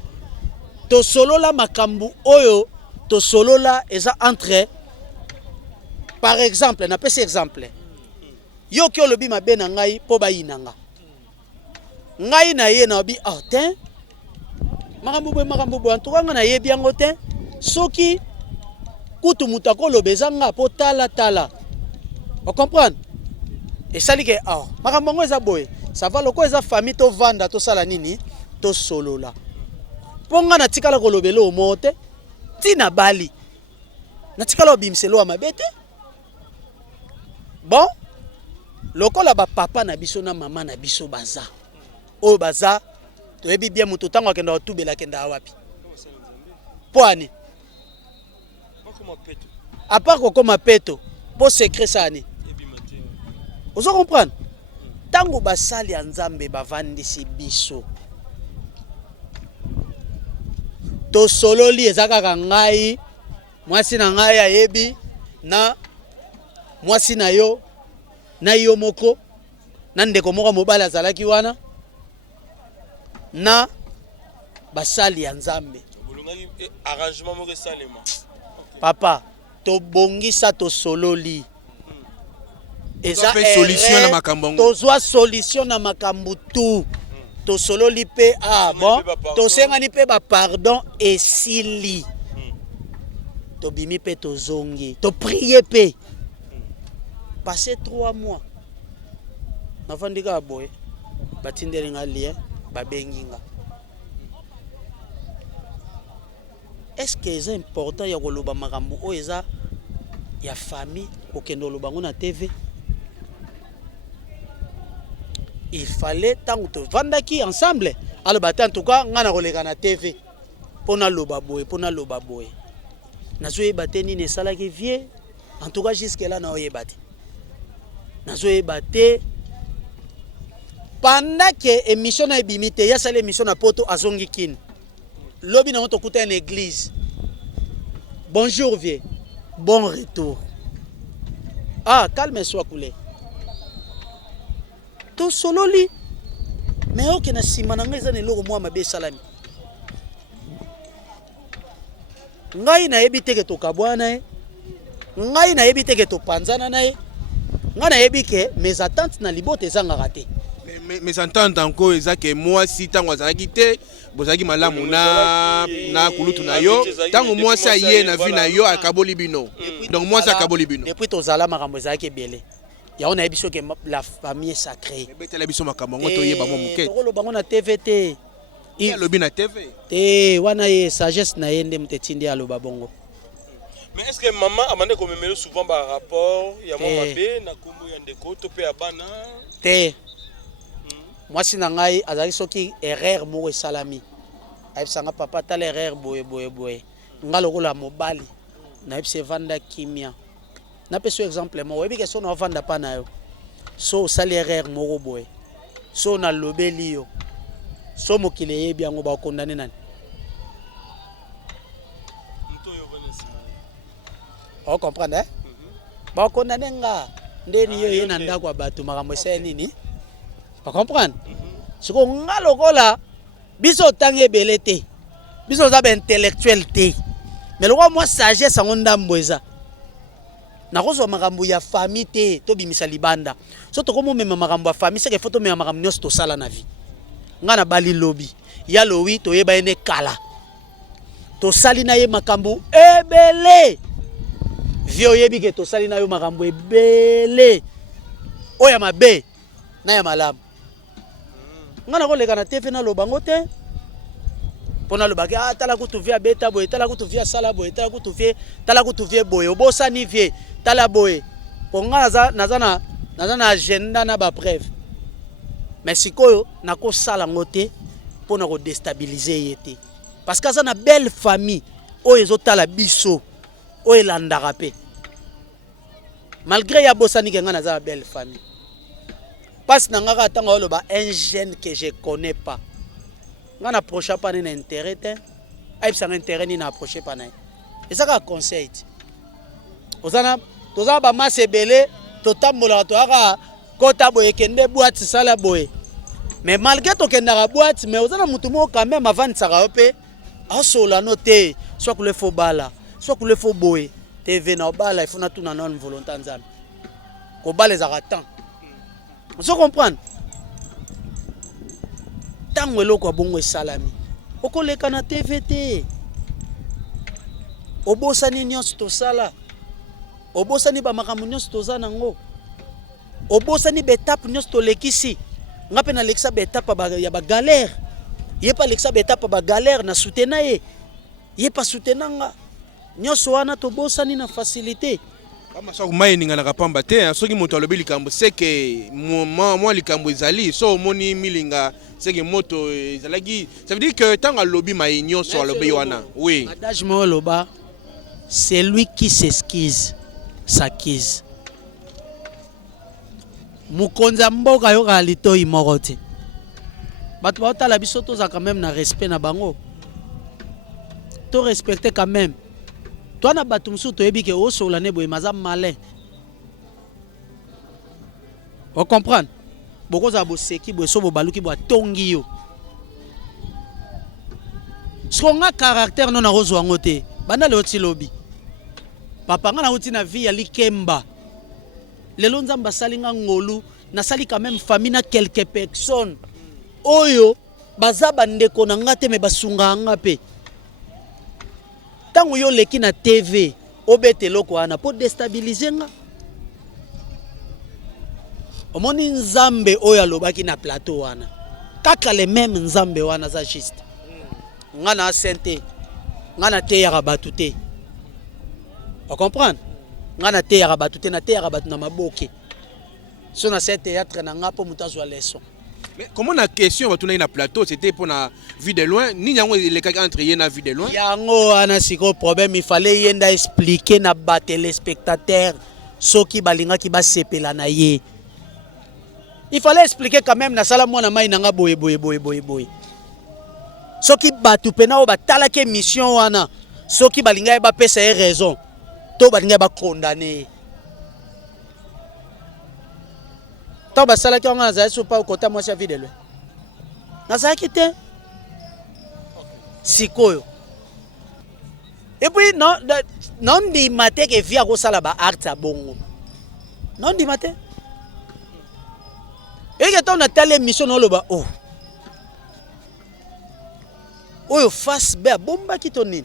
to solola makambo oyo to solola eza entre par exemple na pese exemple. Yo ki olobi mabe na ngai po bayinanga. Ngai na ye na obi ten makambo bo antukanga na ye biango te soki kutu mutako lobezanga po tala. Vous comprenez? Et ça dit que makambo eza boye. Ça va loko eza famille to vanda to sala nini to solola. Ponga na tikala ko lobelo mote tina bali. Na tikala obimselo mabete. Bon, loko la ba papa na biso na mama na biso baza. O baza to ebi bien mutu tango akenda otubela kenda wapi. Poani. À part comme peto, pour secret ça ni. Vous comprenez? Tango basali ya Nzambe bavandisi biso. To sololi ezaka ngai, mwasi na ngai ayebi na mwasi na yo na yo moko na ndeko moko mobala azalaki wana na basali ya Nzambe. Arrangement moko salema. Papa, to bongisa to sololi. Eza solution na makambo. To zwa solution na makambo tu. To sololi pe bon. To senga ni pe ba pardon esili. To bimi pe to zongi. To prier pe. Passer 3 mois. Nafandika boy. Batindeli ngali ba benginga. Est-ce que c'est important ya koloba makambo o eza ya famille okendo lobango na TV? Il fallait tant que vandaki ensemble. Alors en tout cas ngana koleka na TV. Pona loba boy. Nazoye bateni ne salaki vie. En tout cas jusque là na oyebate. Nazoye bate pendant que émission na ebimite ya sala émission na poto azongi kin. Lobi na moto kuta en église. Bonjour vieux. Bon retour. Calme-toi coulé. To sololi. Mais ok na sima na ngai za ne loko mwa mabe salami. Ngai na ebite ke to kabwana ngai nayebi te ke topanzana na ye ngai nayebi ke mes attentes na libota ezangaka te mes ententes encore ezake mwasi ntango azalaki te bozalaki malamu na kulutu na yo ntango mwasi aye na vi na yo akaboli bino donc mwasi akaboli bino depuis tozala makambo ezalaki ebele yango nayebi soki la famille est sacrée ebetela biso makambo yango toyeba mwa moke tokoloba ngo na tv te alobi na tv te wana ye sagesse na ye nde moto etindi aloba bongo. Mais est-ce que maman a demandé qu'on me mette souvent par rapport il y a mon bébé na kumbu ya ndeko to pe abana te mwasi na ngai azali soki erreur moko esalami ayebisanga papa tala erreur boye nga lokola mobali nayebisa evanda kimia napesa exemple moko oyebi ke so na ovanda mpa na yo so osali erreur moko boye so nalobeli yo so mokili eyebi yango bakondane nani o comprendre bakondane nga ndeni yo ye na ndako ya bato makambo esaya nini ba comprendre siko nga lokola biso tangi ebele te biso za ba intellectuel te mais lokola moi sagesse yango ndambo eza nakozwa makambo ya famille te tobimisa libanda so tokomomema makambo ya famille seke fo tomema makambo nyonso tosala na vie nga na bali lobi ya lowi toyeba ye ne kala tosali na ye makambo ebele vie oyebi ke tosali na yo makambo ebele oya mabe na ya malamu nga nakoleka na tv naloba ngo te mpo nalobaki tala kutu vie abeta boye tala kutu vie asala boye tala kutu vie boye obosani vie tala boye mpo nga naza na agenda na bapreuve mais sikoyo nakosala ngo te mpo na kodestabilize ye te parce que aza na belle famille oyo ezotala biso oyo elandaka mpe malgré ya bosani ke nga naza na belle famille passe na ngaka ntango oloba un jeune que je connais pas nga na approche pa na intérêt te ayebisanga intérêt nini na approche pa na ye ezaka conseil te toza bamasi ebele totambolaka toyaka kota boye kende boîte sala boye mais malgré tokendaka boîte mais oza na mutu moko quand même avandisaka yo mpe asola no te soit kule fo bala soit kule fo boye tv na obala ifo na tuna non volonté nzambe kobala ezaka temps ozo comprendre ntango eloko ya bongo esalami okoleka na tv te obosani nyonso tosala obosani bamakambo nyonso toza nango obosani betape nyonso tolekisi nga mpe nalekisa betape ya bagalere ye mpe alekisa betape ya bagalere na soutena ye ye mpe asutena nga nyonso wana tobosani na facilité kama soki mai eninganaka pamba te soki moto alobi likambo seke mwa likambo ezali so omoni milinga seke moto ezalaki ça veut dire que ntango alobi mai nyonso alobi wana oui adage moko oloba c'est lui qui s'esquise s'acquise mokonzi ya mboka ayokaka litoi moko te bato baotala biso toza quand même na respect na bango to respecte quand même toi na bato mosusu toyebi ke osola ne boye maza malin o comprendre bokozala boseki boye so bobaluki bo atongi yo siko nga caractère no nakozwa yango te banda leo ti lobi papa nga nauti na vie ya likemba lelo nzambe asali nga ngolu nasali quand même famille na quelques personnes oyo baza bandeko na nga te me basunga nga pe tango yo leki na tv obete loko wana po destabiliser nga omoni nzambe oyo alobaki na plateau wana kaka le même nzambe wana za juste nga na asente nga na teyaka bato te o comprendre nga na teyaka bato te na teyaka bato na maboke so na se théâtre na nga po moto azwa leçon. Mais comment la question va tourner na plateau c'était pour na vue de loin ni yango les cas entre yé na vue de loin yango ana siko problème il fallait yenda expliquer na ba téléspectateurs soki balinga ki ba sepela na ye il fallait expliquer quand même na sala mwana mai nanga boye soki batu pena o batala ke mission wana soki balinga ba pesa e raison to balinga ba condamner to basala ki ngana za so pa kota mwasi ya videle na za kite sikoyo Et puis non di maté que via ko sala ba art bongo. Non di maté. Et que ton a telle mission no loba oh. Oyo face be bomba ki tonine.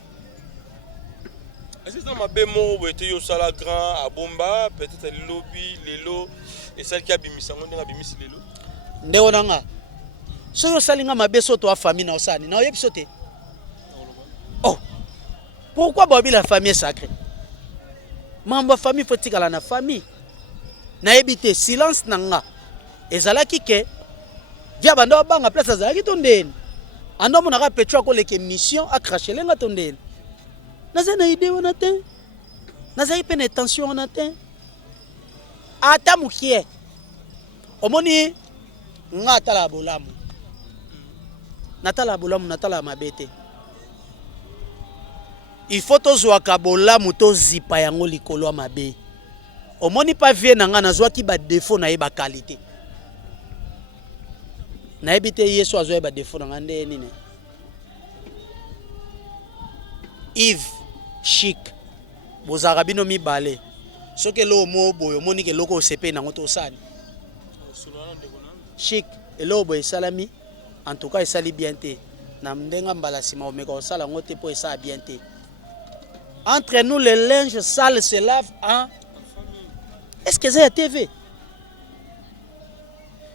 Est-ce que ça m'a bémo ou était yo sala grand à bomba peut-être le lobby lelo et celle qui a bimisa on a bimisi lelo. Ndeko nanga. So yo salinga mabeso to a famille na osani na oyebi sote. Oh. Pourquoi Bobby la famille est sacrée? Membre famille faut tikala na famille. Na ebité silence nanga. Ezalaki ke via bando banga place azalaki tondeni. Ando monaka petro ko leke mission a cracher lenga tondeni. Naza na idée on atteint. Naza y peine tension on atteint. Ata mukie. Omoni ngata la bolamu. Natala bolamu natala mabete. Il faut tozwaka bolamu to zipa yango likolo ya mabe. Omoni pa vie nanga nazwaki ba défaut na ye ba qualité. Na ebite yeso azwa ba défaut nanga nde nini. Yves Chic bozaka bino mibale. Soki lo mo boyo omoni ke loko osepe nango to sani. Chic elo boy salami en tout cas esali bien te. Na mbenga mbala sima omeka osala ngote po esa bien te. Entre nous, le linge sale se lave en... Est-ce que c'est la TV?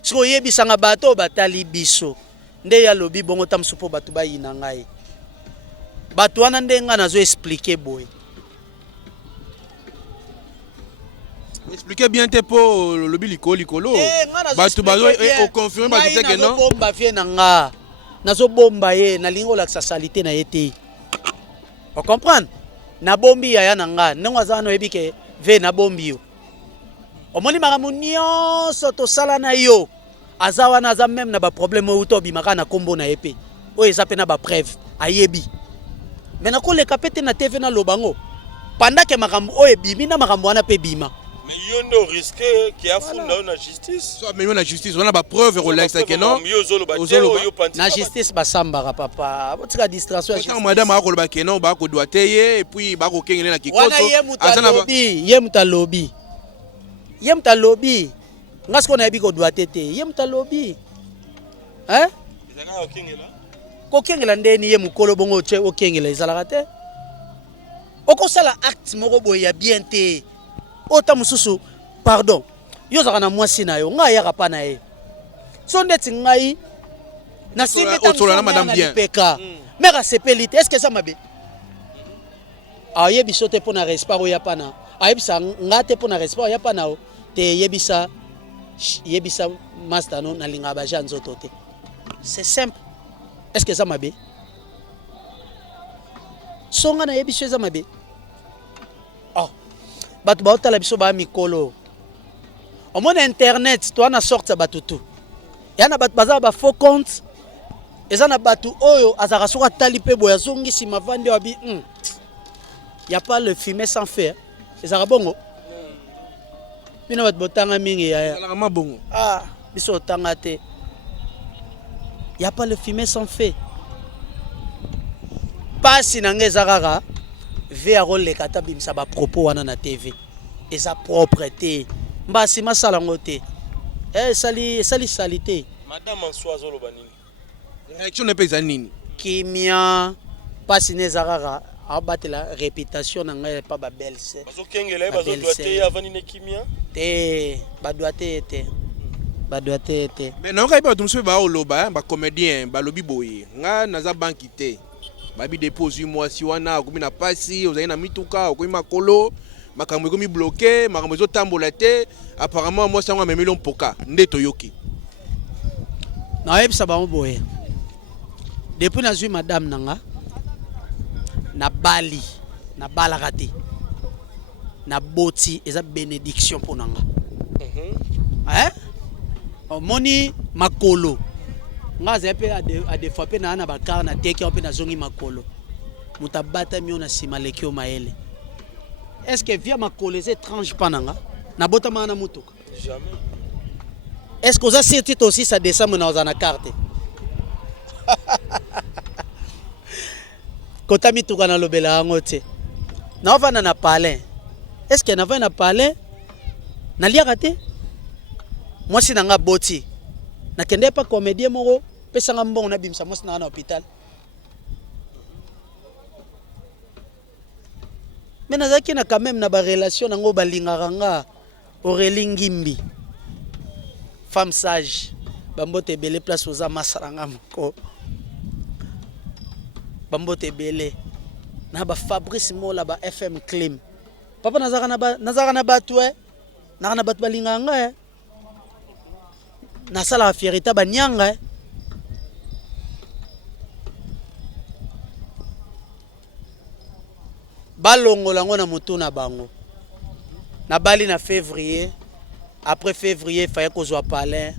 Si vous avez un bateau, batali biso. Nde ya lobi bongo tam supo batu ba inangai. Batu wana nde nga nazo expliquer boy. Expliquez bien tes po lobi likolo. Batu bazo au confirmer batu te que non. Bomba vie nanga. Nazo bomba ye na lingo la salité na yete. Vous comprenez? Na bombi ya nanga ndenge azana yebi ke ve na bombi yo omoni makambo nyonso tosala na yo azawa na za même na ba problème oyo bimaka na kombo na yepe oyo eza pe na ba preuve ayebi mais na ko le kapete na TV na lobango pendant que makambo oyo bimi na makambo wana pe bima mais yo ndo risque qui a funda na justice so mais na justice on a ba preuve relax que non na justice basambaka papa botika distraction ya madame akoloba que non ba ko doit et puis ba ko kengele na kikoso azana ba ye mutalobi ngasko na yebi ko doit te ye mutalobi hein ezanga okengela ko kengela ndeni ye mukolo bongo che okengela ezalaka te okosala acte moko boye ya bien te ota mususu pardon yo zaka na mwasi na yo nga yaka pa na ye so ndeti ngai na simbi otola na madame bien peka mera sepelite est-ce que ça mabe ayebi sote pona respect o ya pana ayebisa ngate pona respect ya pana o te yebisa master no na linga ba janzo tote c'est simple est-ce que ça mabe songa na yebiso ça mabe oh batu ba otala biso ba mikolo omona internet to na sorte batu tu yana batu baza ba faux compte ezana batu oyo azaka soka tali pe boya zongi sima vande wabi y a pas le fumer sans feu ezaka bongo bino batu botanga mingi ya ezaka bongo biso tanga te y a pas le fumer sans feu pasi na ngezaka ve aroleka ta bimisa ba propos wana na TV eza propreté mbasi masala ngote sali salité madame Ansoazo lobanini réaction ne pesa nini kimia pasi nezaka abatela réputation na ngai pa ba belse bazo kengela bazo doite avani ne kimia te ba doite te mais non ka ba tumso ba oloba ba comédien ba lobi boye nga naza banki te babi dépose moi si wana komi na pasi ozali na mituka okomi makolo makambo komi bloqué makambo zo tambola te apparemment moi sango memelo mpoka nde toyoki na yebisa ba boye depuis na zui madame nanga na bali na balaka te na boti eza bénédiction pour nanga hein omoni makolo ngaza pe a des fois pe na bakar na teki pe na zongi makolo mutabata mio na sima lekio maele est-ce que via makolo c'est étrange pananga na bota mana mutuka jamais est-ce que ça c'est aussi ça descend na carte kota mituka na lobela yango te naovanda na palin est ce que navai na palin naliaka te mwasi na nga boti nakende pa comédien moko pesanga mbongo na bimisa mwasi na nga na hôpital mais nazalaki na quand même na barelation nango balingaka nga Aurélie Ngimbi femme sage bambote ebele place oza masala nga moko bambote ebele na ba Fabrice Mola ba FM Clim papa nazaka na batu naka na batu balingaka nga nasala fierité banyanga balongola ngo na mutu na bango na bali na février après février fallait qu'on soit palin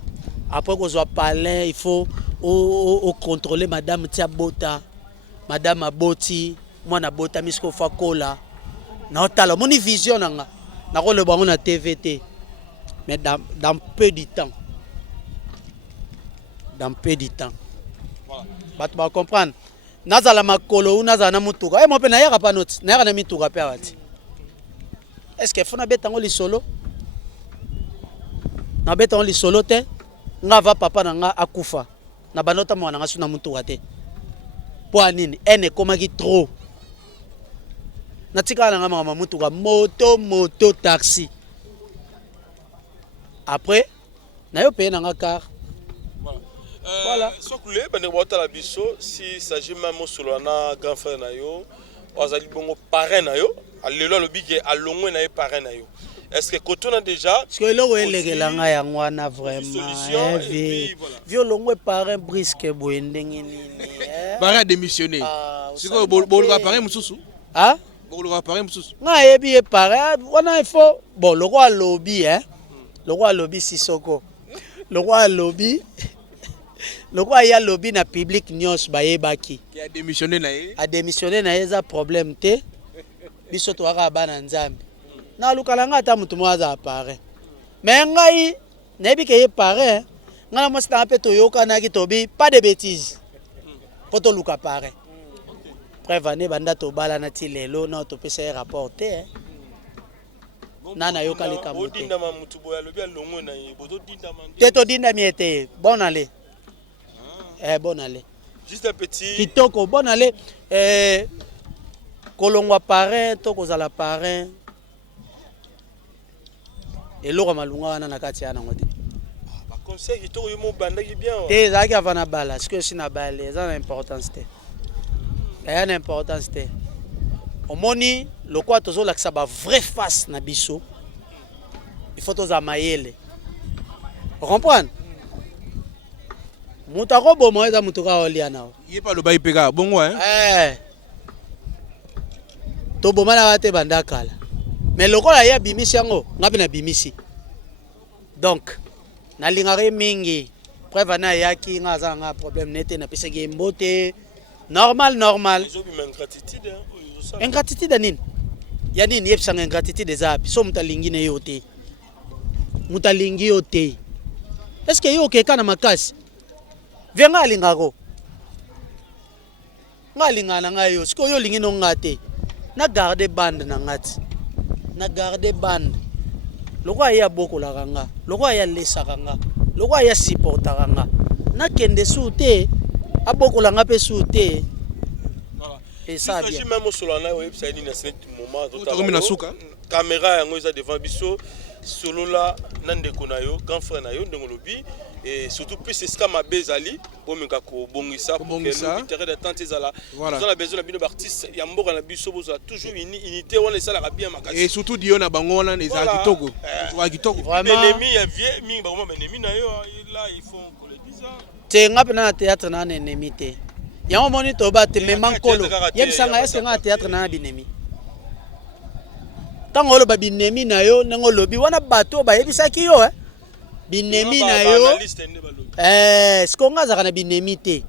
après qu'on soit palin il faut contrôler madame Tiabota madame Aboti moi na bota misko fa kola na otala moni vision nanga na ko le bango na TVT mais dans peu de temps voilà tu vas comprendre nazala makolo ou nazala na mutuka mo pe na yaka pa note na yaka na mituka pe awati est-ce que fona betango li solo na betango li solo te nga va papa na nga akufa na banota mwana nga suna mutuka te po anini ene komaki trop na tika na nga mama mutuka moto taxi après na yo paye na nga car voilà sokule bande bota la biso si s'agit même solo na grand frère na yo ozali bongo parrain na yo alelo lobi ke alongwe na ye parrain na yo est-ce que kotona déjà parce que lo welegela nga yango wana vraiment vi olongwe parrain brisque boye ndenge nini parrain démissionné siko boluka parrain mususu boluka parrain mususu nga yebi ye parrain wana il faut bon loko alobi loko alobi Sisoko loko alobi loko aya lobby na public nyos bayebaki qui a démissionné na ye za problème te biso to aka bana nzambe na lukala nga ata mutu mwaza apparaît mais ngai nebi ke ye paraît ngana mo sta pe to yoka na ki tobi pas de bêtises poto luka paraît prévane banda to bala na ti lelo na to pesa rapport te nana yoka likambo te odinda ma mutu boya lobi alongwe na ye boto dinda man te to dinda miete bon aller bon aller juste un petit kitoko bon aller kolongwa parrain to kozala parrain eloko malunga wana na kati yana ngote ba conseil kitoko yo mo banda ki bien te zaki avana bala parce que sina bala ça na importance te ya na importance te omoni lokwa tozo lakisa ba vrai face na biso il faut toza mayele comprendre mutako bomo eza mutuka olia nao yepa lo bayi peka bongo to bomana wate banda kala mais lokola ya bimisi yango ngapi na bimisi donc nalingare mingi preuve na yaki nga za nga problème nete na peseki mbote normal ingratitude nini ya nini yepsanga ingratitude zapi so mutalingi ne yote mutalingi yote est-ce que yo keka na makasi venga lingako ngalingana ngayo siko yo lingi no ngate na garder bande na ngati na garder bande loko aya bokola kanga loko aya lesa kanga loko aya supporta kanga na kende sute abokola ngape sute et ça bien même solo na website ni na ce moment totalement na suka caméra yango eza devant biso solo la nande konayo grand frère na yo ndenge lobi et surtout plus c'est ce ma bezali pour me kako bongisa pour que l'intérêt d'attente ezala voilà on a besoin de bino artiste ya mboka na biso boza toujours unité wana esala ka bien makasi et surtout dio na bango wana eza kitoko wa kitoko vraiment ennemi ya vie mingi ba moi ennemi na yo là il faut qu'on le dise te ngapi na théâtre na ennemi te yango moni to ba te même kolo yebisanga est-ce nga théâtre na binemi tango lo ba binemi na yo nango lobi wana bato ba yebisaki yo binemi na yo sikonga zaka na binemi te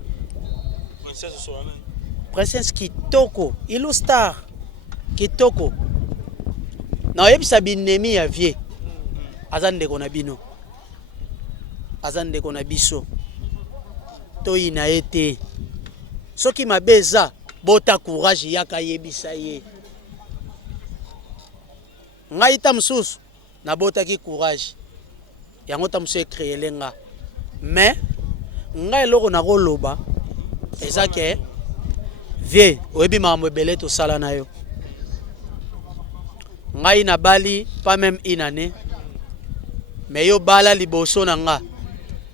princesse kitoko ilu star kitoko na yebisa binemi ya vie azande ko na bino azande ko na biso to ina ete soki mabeza bota courage yaka yebisa ye ngai ta msusu na bota ki courage yango ta msusu créer nga mais ngai loko na koloba eza ke vie oyebi makambo ebele tosala na yo ngai na bali pas même une année mais yo bala liboso na nga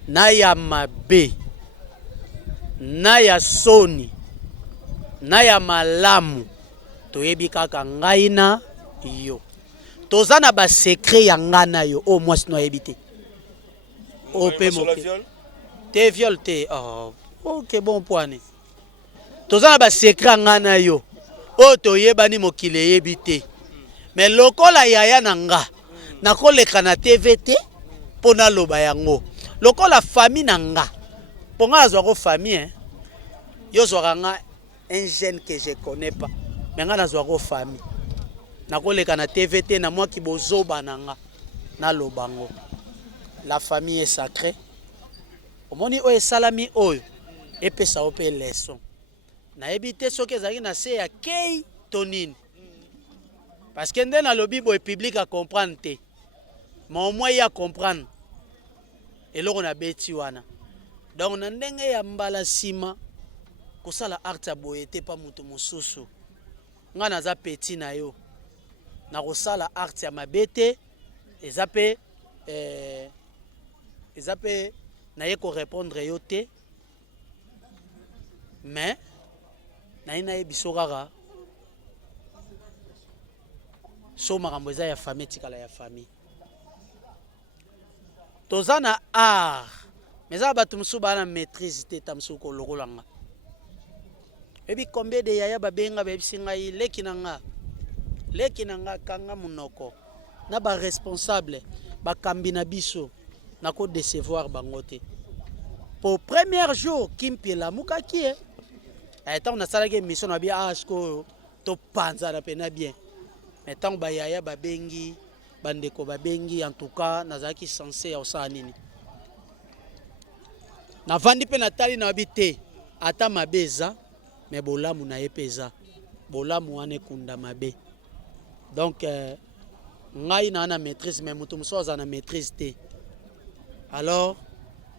na ya mabe na ya soni na ya malamu toyebi kaka ngai na yo toza na ba secret ya nga na yo o mwasi no yebi te o pe moke te viol te oh ok bon point toza na ba secret ya nga na yo o toyebani mokili yebi te mais lokola yaya na nga nakoleka na TV te pona loba yango lokola famille na nga ponga azwako famille yo zwaka nga un jeune que je connais pas mais nga nazwako famille nakoleka na TV te na moi ki bozoba na nga na lobango la famille est sacrée omoni oyo esalami oyo epesa o pe leçon nayebi te soki ezalaki na se ya kei to nini parce que nde nalobi boye public a comprendre te mais au moins ya comprendre eloko na beti wana donc na ndenge ya mbala nsima kosala arte ya boye te pa moto mosusu nga naza peti na yo na kosala arte ya mabe te eza pe naye korépondre yo te mais naye nayebiso kaka so makambo eza ya famille tikala ya famille toza na art mais eza bato mosusu baa na maîtrise te ta mosusu kolokolanga ebi combien de yaya babenga bayebisi ngai leki na nga kanga monoko na baresponsable bakambi na biso na kodecevoir bango te pour premier jour kimpiela mukaki ntango nasalaki émission na bia asko topanzana pena bien mais ntango bayaya babengi bandeko babengi en tout cas nazalaki censé ya osala nini navandi mpe natali na babi te ata mabe eza mais bolamu na ye mpe eza bolamu wana ekunda mabe donc ngai na na maîtrise mais moto mosusu aza na maîtrise te alors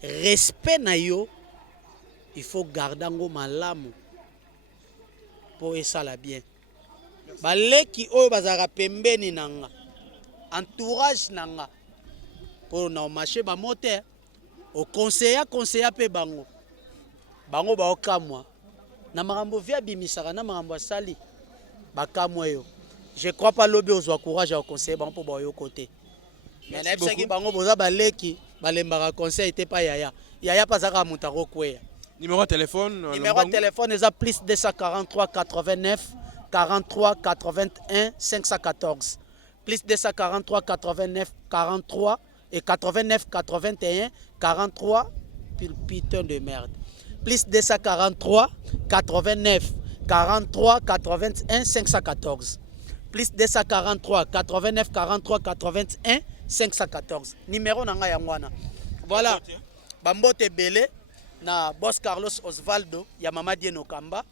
respect na yo il faut garder yango malamu po esala bien baleki oyo bazalaka pembeni na nga entourage na nga mpo na omarché bamote okonseya mpe bango baokamwa na makambo vi abimisaka na makambo asali bakamwa yo je crois pas lobi ozwa courage ya okonseya bango mpo baoyoko te mais nayebisaki bango boza baleki balembaka conseil te pa yaya mpe azalaka moto akokweya numéro de téléphone eza plus 243 89 43 81 514 plus 243 89 43 et 89 81 43 putain de merde plus 243 89 43 81 514 plus 243 89 43 81 514 numéro na nga yango wana voilà bambote belé na boss Carlos Osvaldo ya mama Dieno Kamba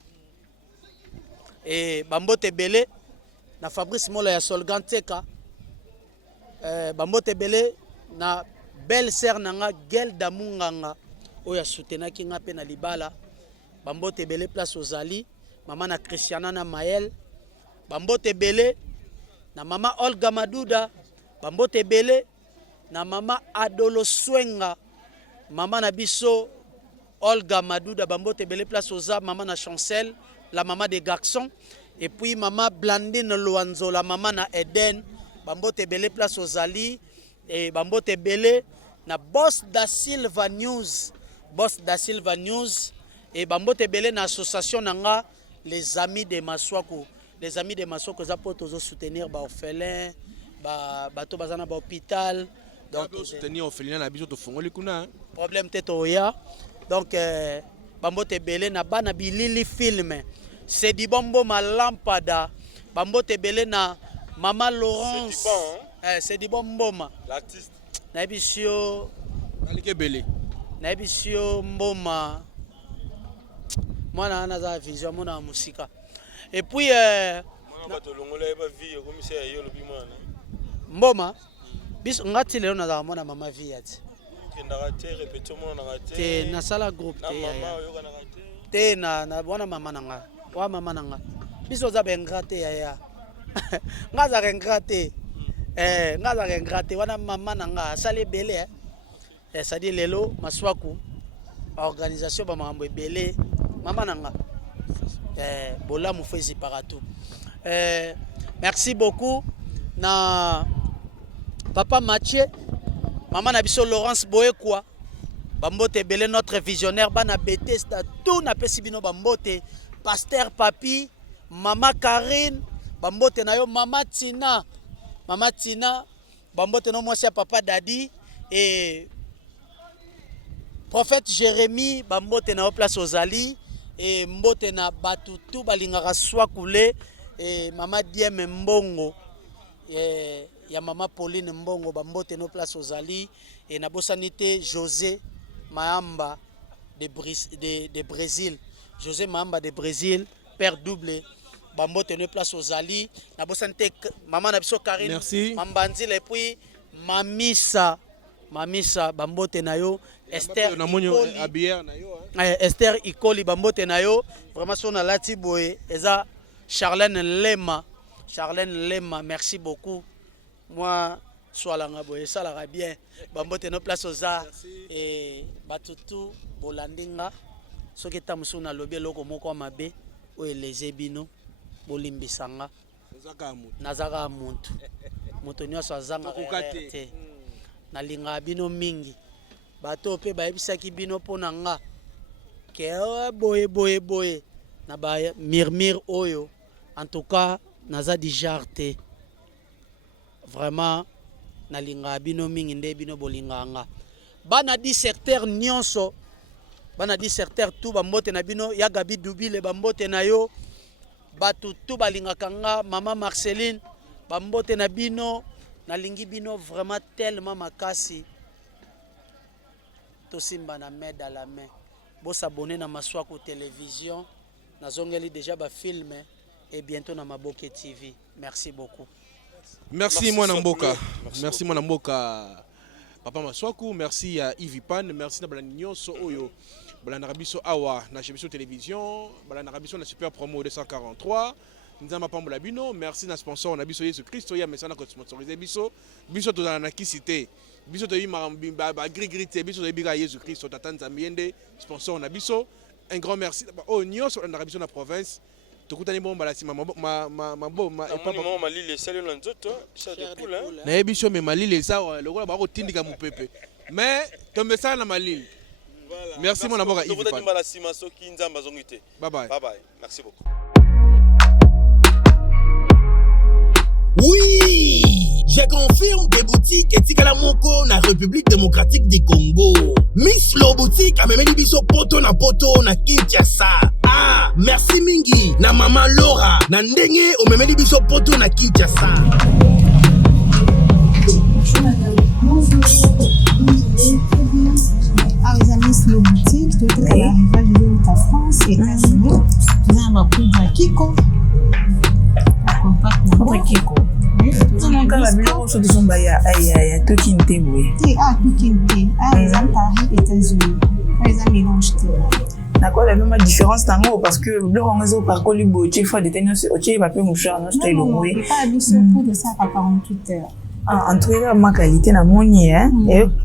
et bambote belé na Fabrice Mola ya Solganteka bambote belé na belle sœur nanga Gelda Munganga oya soutenaki nga pe na libala bambote belé place ozali mama na Christiana na Maël bambote belé na mama Olga Maduda bambote belé na mama Adolo Swenga mama na biso Olga Maduda bambote belé place oza mama na Chancel la maman des garçons et puis maman Blandine Loanzo la maman na Eden bambote belé place ozali et bambote belé na boss da Silva News et bambote belé na association nanga les amis de Maswako za pour toujours soutenir ba orphelin ba bato bazana ba hôpital donc soutenir orphelin na biso to fongoli kuna problème teto ya donc bambote belé na bana bilili film c'est di bombo malampada bambote belé na Maman Laurence, c'est du bon moment. L'artiste. Naibisio Mboma. mwana wana za vision mona musika. Et puis mboma biso ngati lelo na mona mama vie ati te na sala groupe te na bona mama nanga wa mama nanga biso za bengrate ya ngaza rengrate ngaza rengrate wana mama nanga sale belé ça dit lelo maswaku organisation ba mambo belé mama nanga bola mu fezi partout. Merci beaucoup na papa Mathieu, maman na biso Laurence Boekwa, bambote belé notre visionnaire bana Bethesda tout na pesibino bambote, pasteur Papi, maman Karine, bambote na yo mama Tina, bambote no moi papa Dadi et prophète Jérémie, bambote na yo place Ozali et mbote na batutu balingaka swa kule et mama Diem Mbongo et ya mama Pauline Mbongo bambote no place Ozali et na bosanité José Mahamba de Brésil, José Mahamba de Brésil, père double bambote no place Ozali na bosanité maman na biso Karine. Merci. Mambanzi et puis Mamisa bambote na yo Esther Esther Ikoli bambote na yo vraiment son alati boye eza Charlène Lema, merci beaucoup. Moi swalanga boye ça la bien bambote no place oza et batutu bolandinga soki tamusu na lobi loko moko mabe o eleze bino bolimbisanga nazaka muntu moto nyonso azanga te nalinga bino mingi bato pe bayebisaki bino pona nga ke boye na ba mirmir oyo en tout cas naza di jarte vraiment nalinga bino mingi nde bino bolinganga bana disserteur nyonso bana disserteur tout bambote na bino ya Gabi Dubile bambote na yo batu tout balingaka nga mama Marceline bambote na bino nalingi bino vraiment tellement makasi to simba na main dans la main bo s'abonner na Maswaku télévision nazongeli déjà ba film et bientôt na Maboke TV. Merci beaucoup. Merci mwana mboka. Merci mwana mboka papa Maswaku, merci à Yves Pan, merci na balani nyonso oyo balana biso awa na chebiso télévision, balana biso na super promo 243. Nzamba pambola bino, merci na sponsor na biso Yesu Christo ya mesana ko sponsoriser biso to na kisité. Biso to yima ba gris te biso to biga Yesu Christo tatanza miende sponsor na biso. Un grand merci au nyonso na biso na province. Tokutani bomba la sima ma et papa malile sele na nzoto ça de poule hein na biso me malile ça lokola ba ko tindika mupepe mais tombe ça na malile. Voilà. Merci mon amour à Yves. Bye bye. Bye bye. Merci beaucoup. Oui, je confirme des boutiques et la moko na République démocratique du Congo. Miss Lo boutique a même biso poto na Kinshasa. Ah, merci mingi na maman Laura na ndenge o même biso poto na Kinshasa. Ah, les amis, Miss Lo boutique, tout est à l'arrivage de la France et États-Unis. Nous avons un produit à Kiko. Kiko. Non, quand la bureau sur son baya, aïe, tout qui n'était oui. Ah, tout qui n'était. Ah, les amis Paris, États-Unis. Ah, les amis mélange. D'accord, la même différence tango parce que le réseau par Colibo, tu fais des tennis, tu vas pas moucher dans notre non, pas habitué pour de ça par 48 heures. En tout cas, ma qualité na moni hein.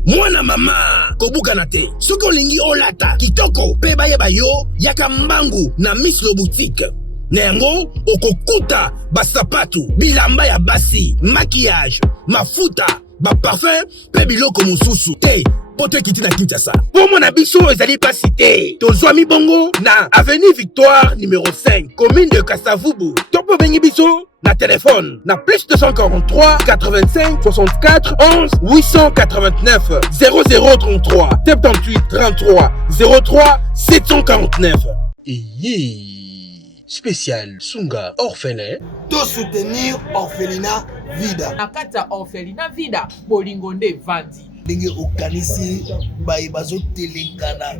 Mwana mama, kobuka te. Soko lingi olata, kitoko, pe bayeba yo, yaka mbangu na Miss Lo boutique. Nengo, okokuta, basapatu, bilamba ya basi, maquillage, mafuta, ba parfum, pe biloko mususu. Hey, poto kiti na Kinshasa. Pour mon abisso, ezali pas cité. Tozwami bongo na avenue Victoire numéro 5, commune de Kassavubu. Topo bengi biso na téléphone na plus 243 85 64 11 889 0033 78 33 03 749. Spécial Sunga orphelin. De soutenir orphelinat Vida. Nakata orphelinat Vida. Bolingonde Vandi. Ndenge okanisi baye bazo telengana.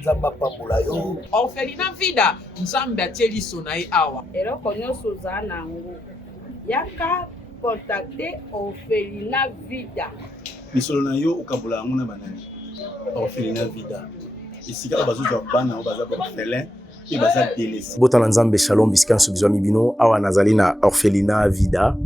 nzamba pambola yo. Orphelinat Vida, nzambe atie liso na ye awa. eloko nyonso oza nango yaka contacte Orphelinat Vida. misolo na yo okabola yango na banani Orphelinat Vida esika bazozwa bana oyo baza baorphelin mpe baza délaissé. Botana nzambe shalom bisika nso bizwa mibino awa nazali na Orphelinat Vida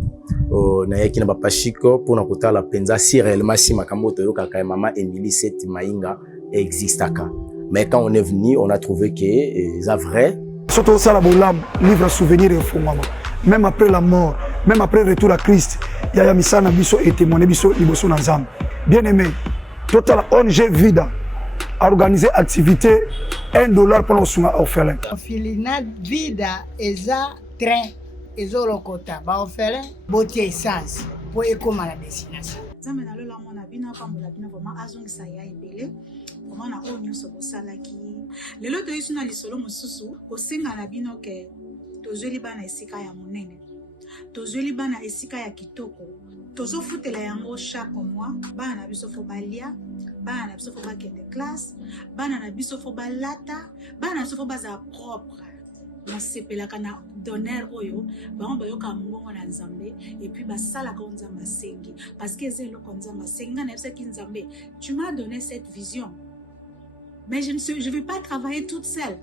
nayaki na bapashiko mpona kotala mpenza si réellement si makambo toyokaka ya mama Emily Seti Mainga existaka. Mais quand on est venu, on a trouvé que c'est vrai. Surtout ça, la livre souvenir et fondement. Même après la mort, même après le retour à Christ, il y a Misana Biso et témoigné Biso Liboso Nazam. Bien aimé, Total ONG Vida a organisé activité $1 pour nos orphelins. Orphelinat Vida eza très ezolokota ba orphelin botie essence pour ekoma la destination. Nzambe na lola mona bino pambola bino vraiment azongisa ya ebele vraiment na oyo nyonso bosalaki lelo toyisi na lisolo mosusu kosenga na bino ke tozweli bana esika ya monene tozweli bana esika ya kitoko tozofutela yango chaque mois bana na biso fo balia bana na biso fo bakende classe bana na biso fo balata bana na biso fo baza propre basepelaka na donner oyo bango bayoka mbongo na nzambe et puis basalaka nzambe asengi parce que c'est eloko nzambe asengi nga na yebisaki nzambe tu m'as donné cette vision mais je vais pas travailler toute seule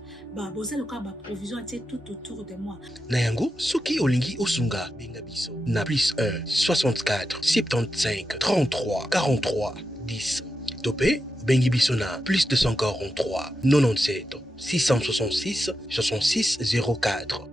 bozaloka baprovision atie tout autour de moi na yango soki olingi osunga benga biso na plus 1 64 75 33 43 10 topé bengi biso na plus 243 97 666 66 04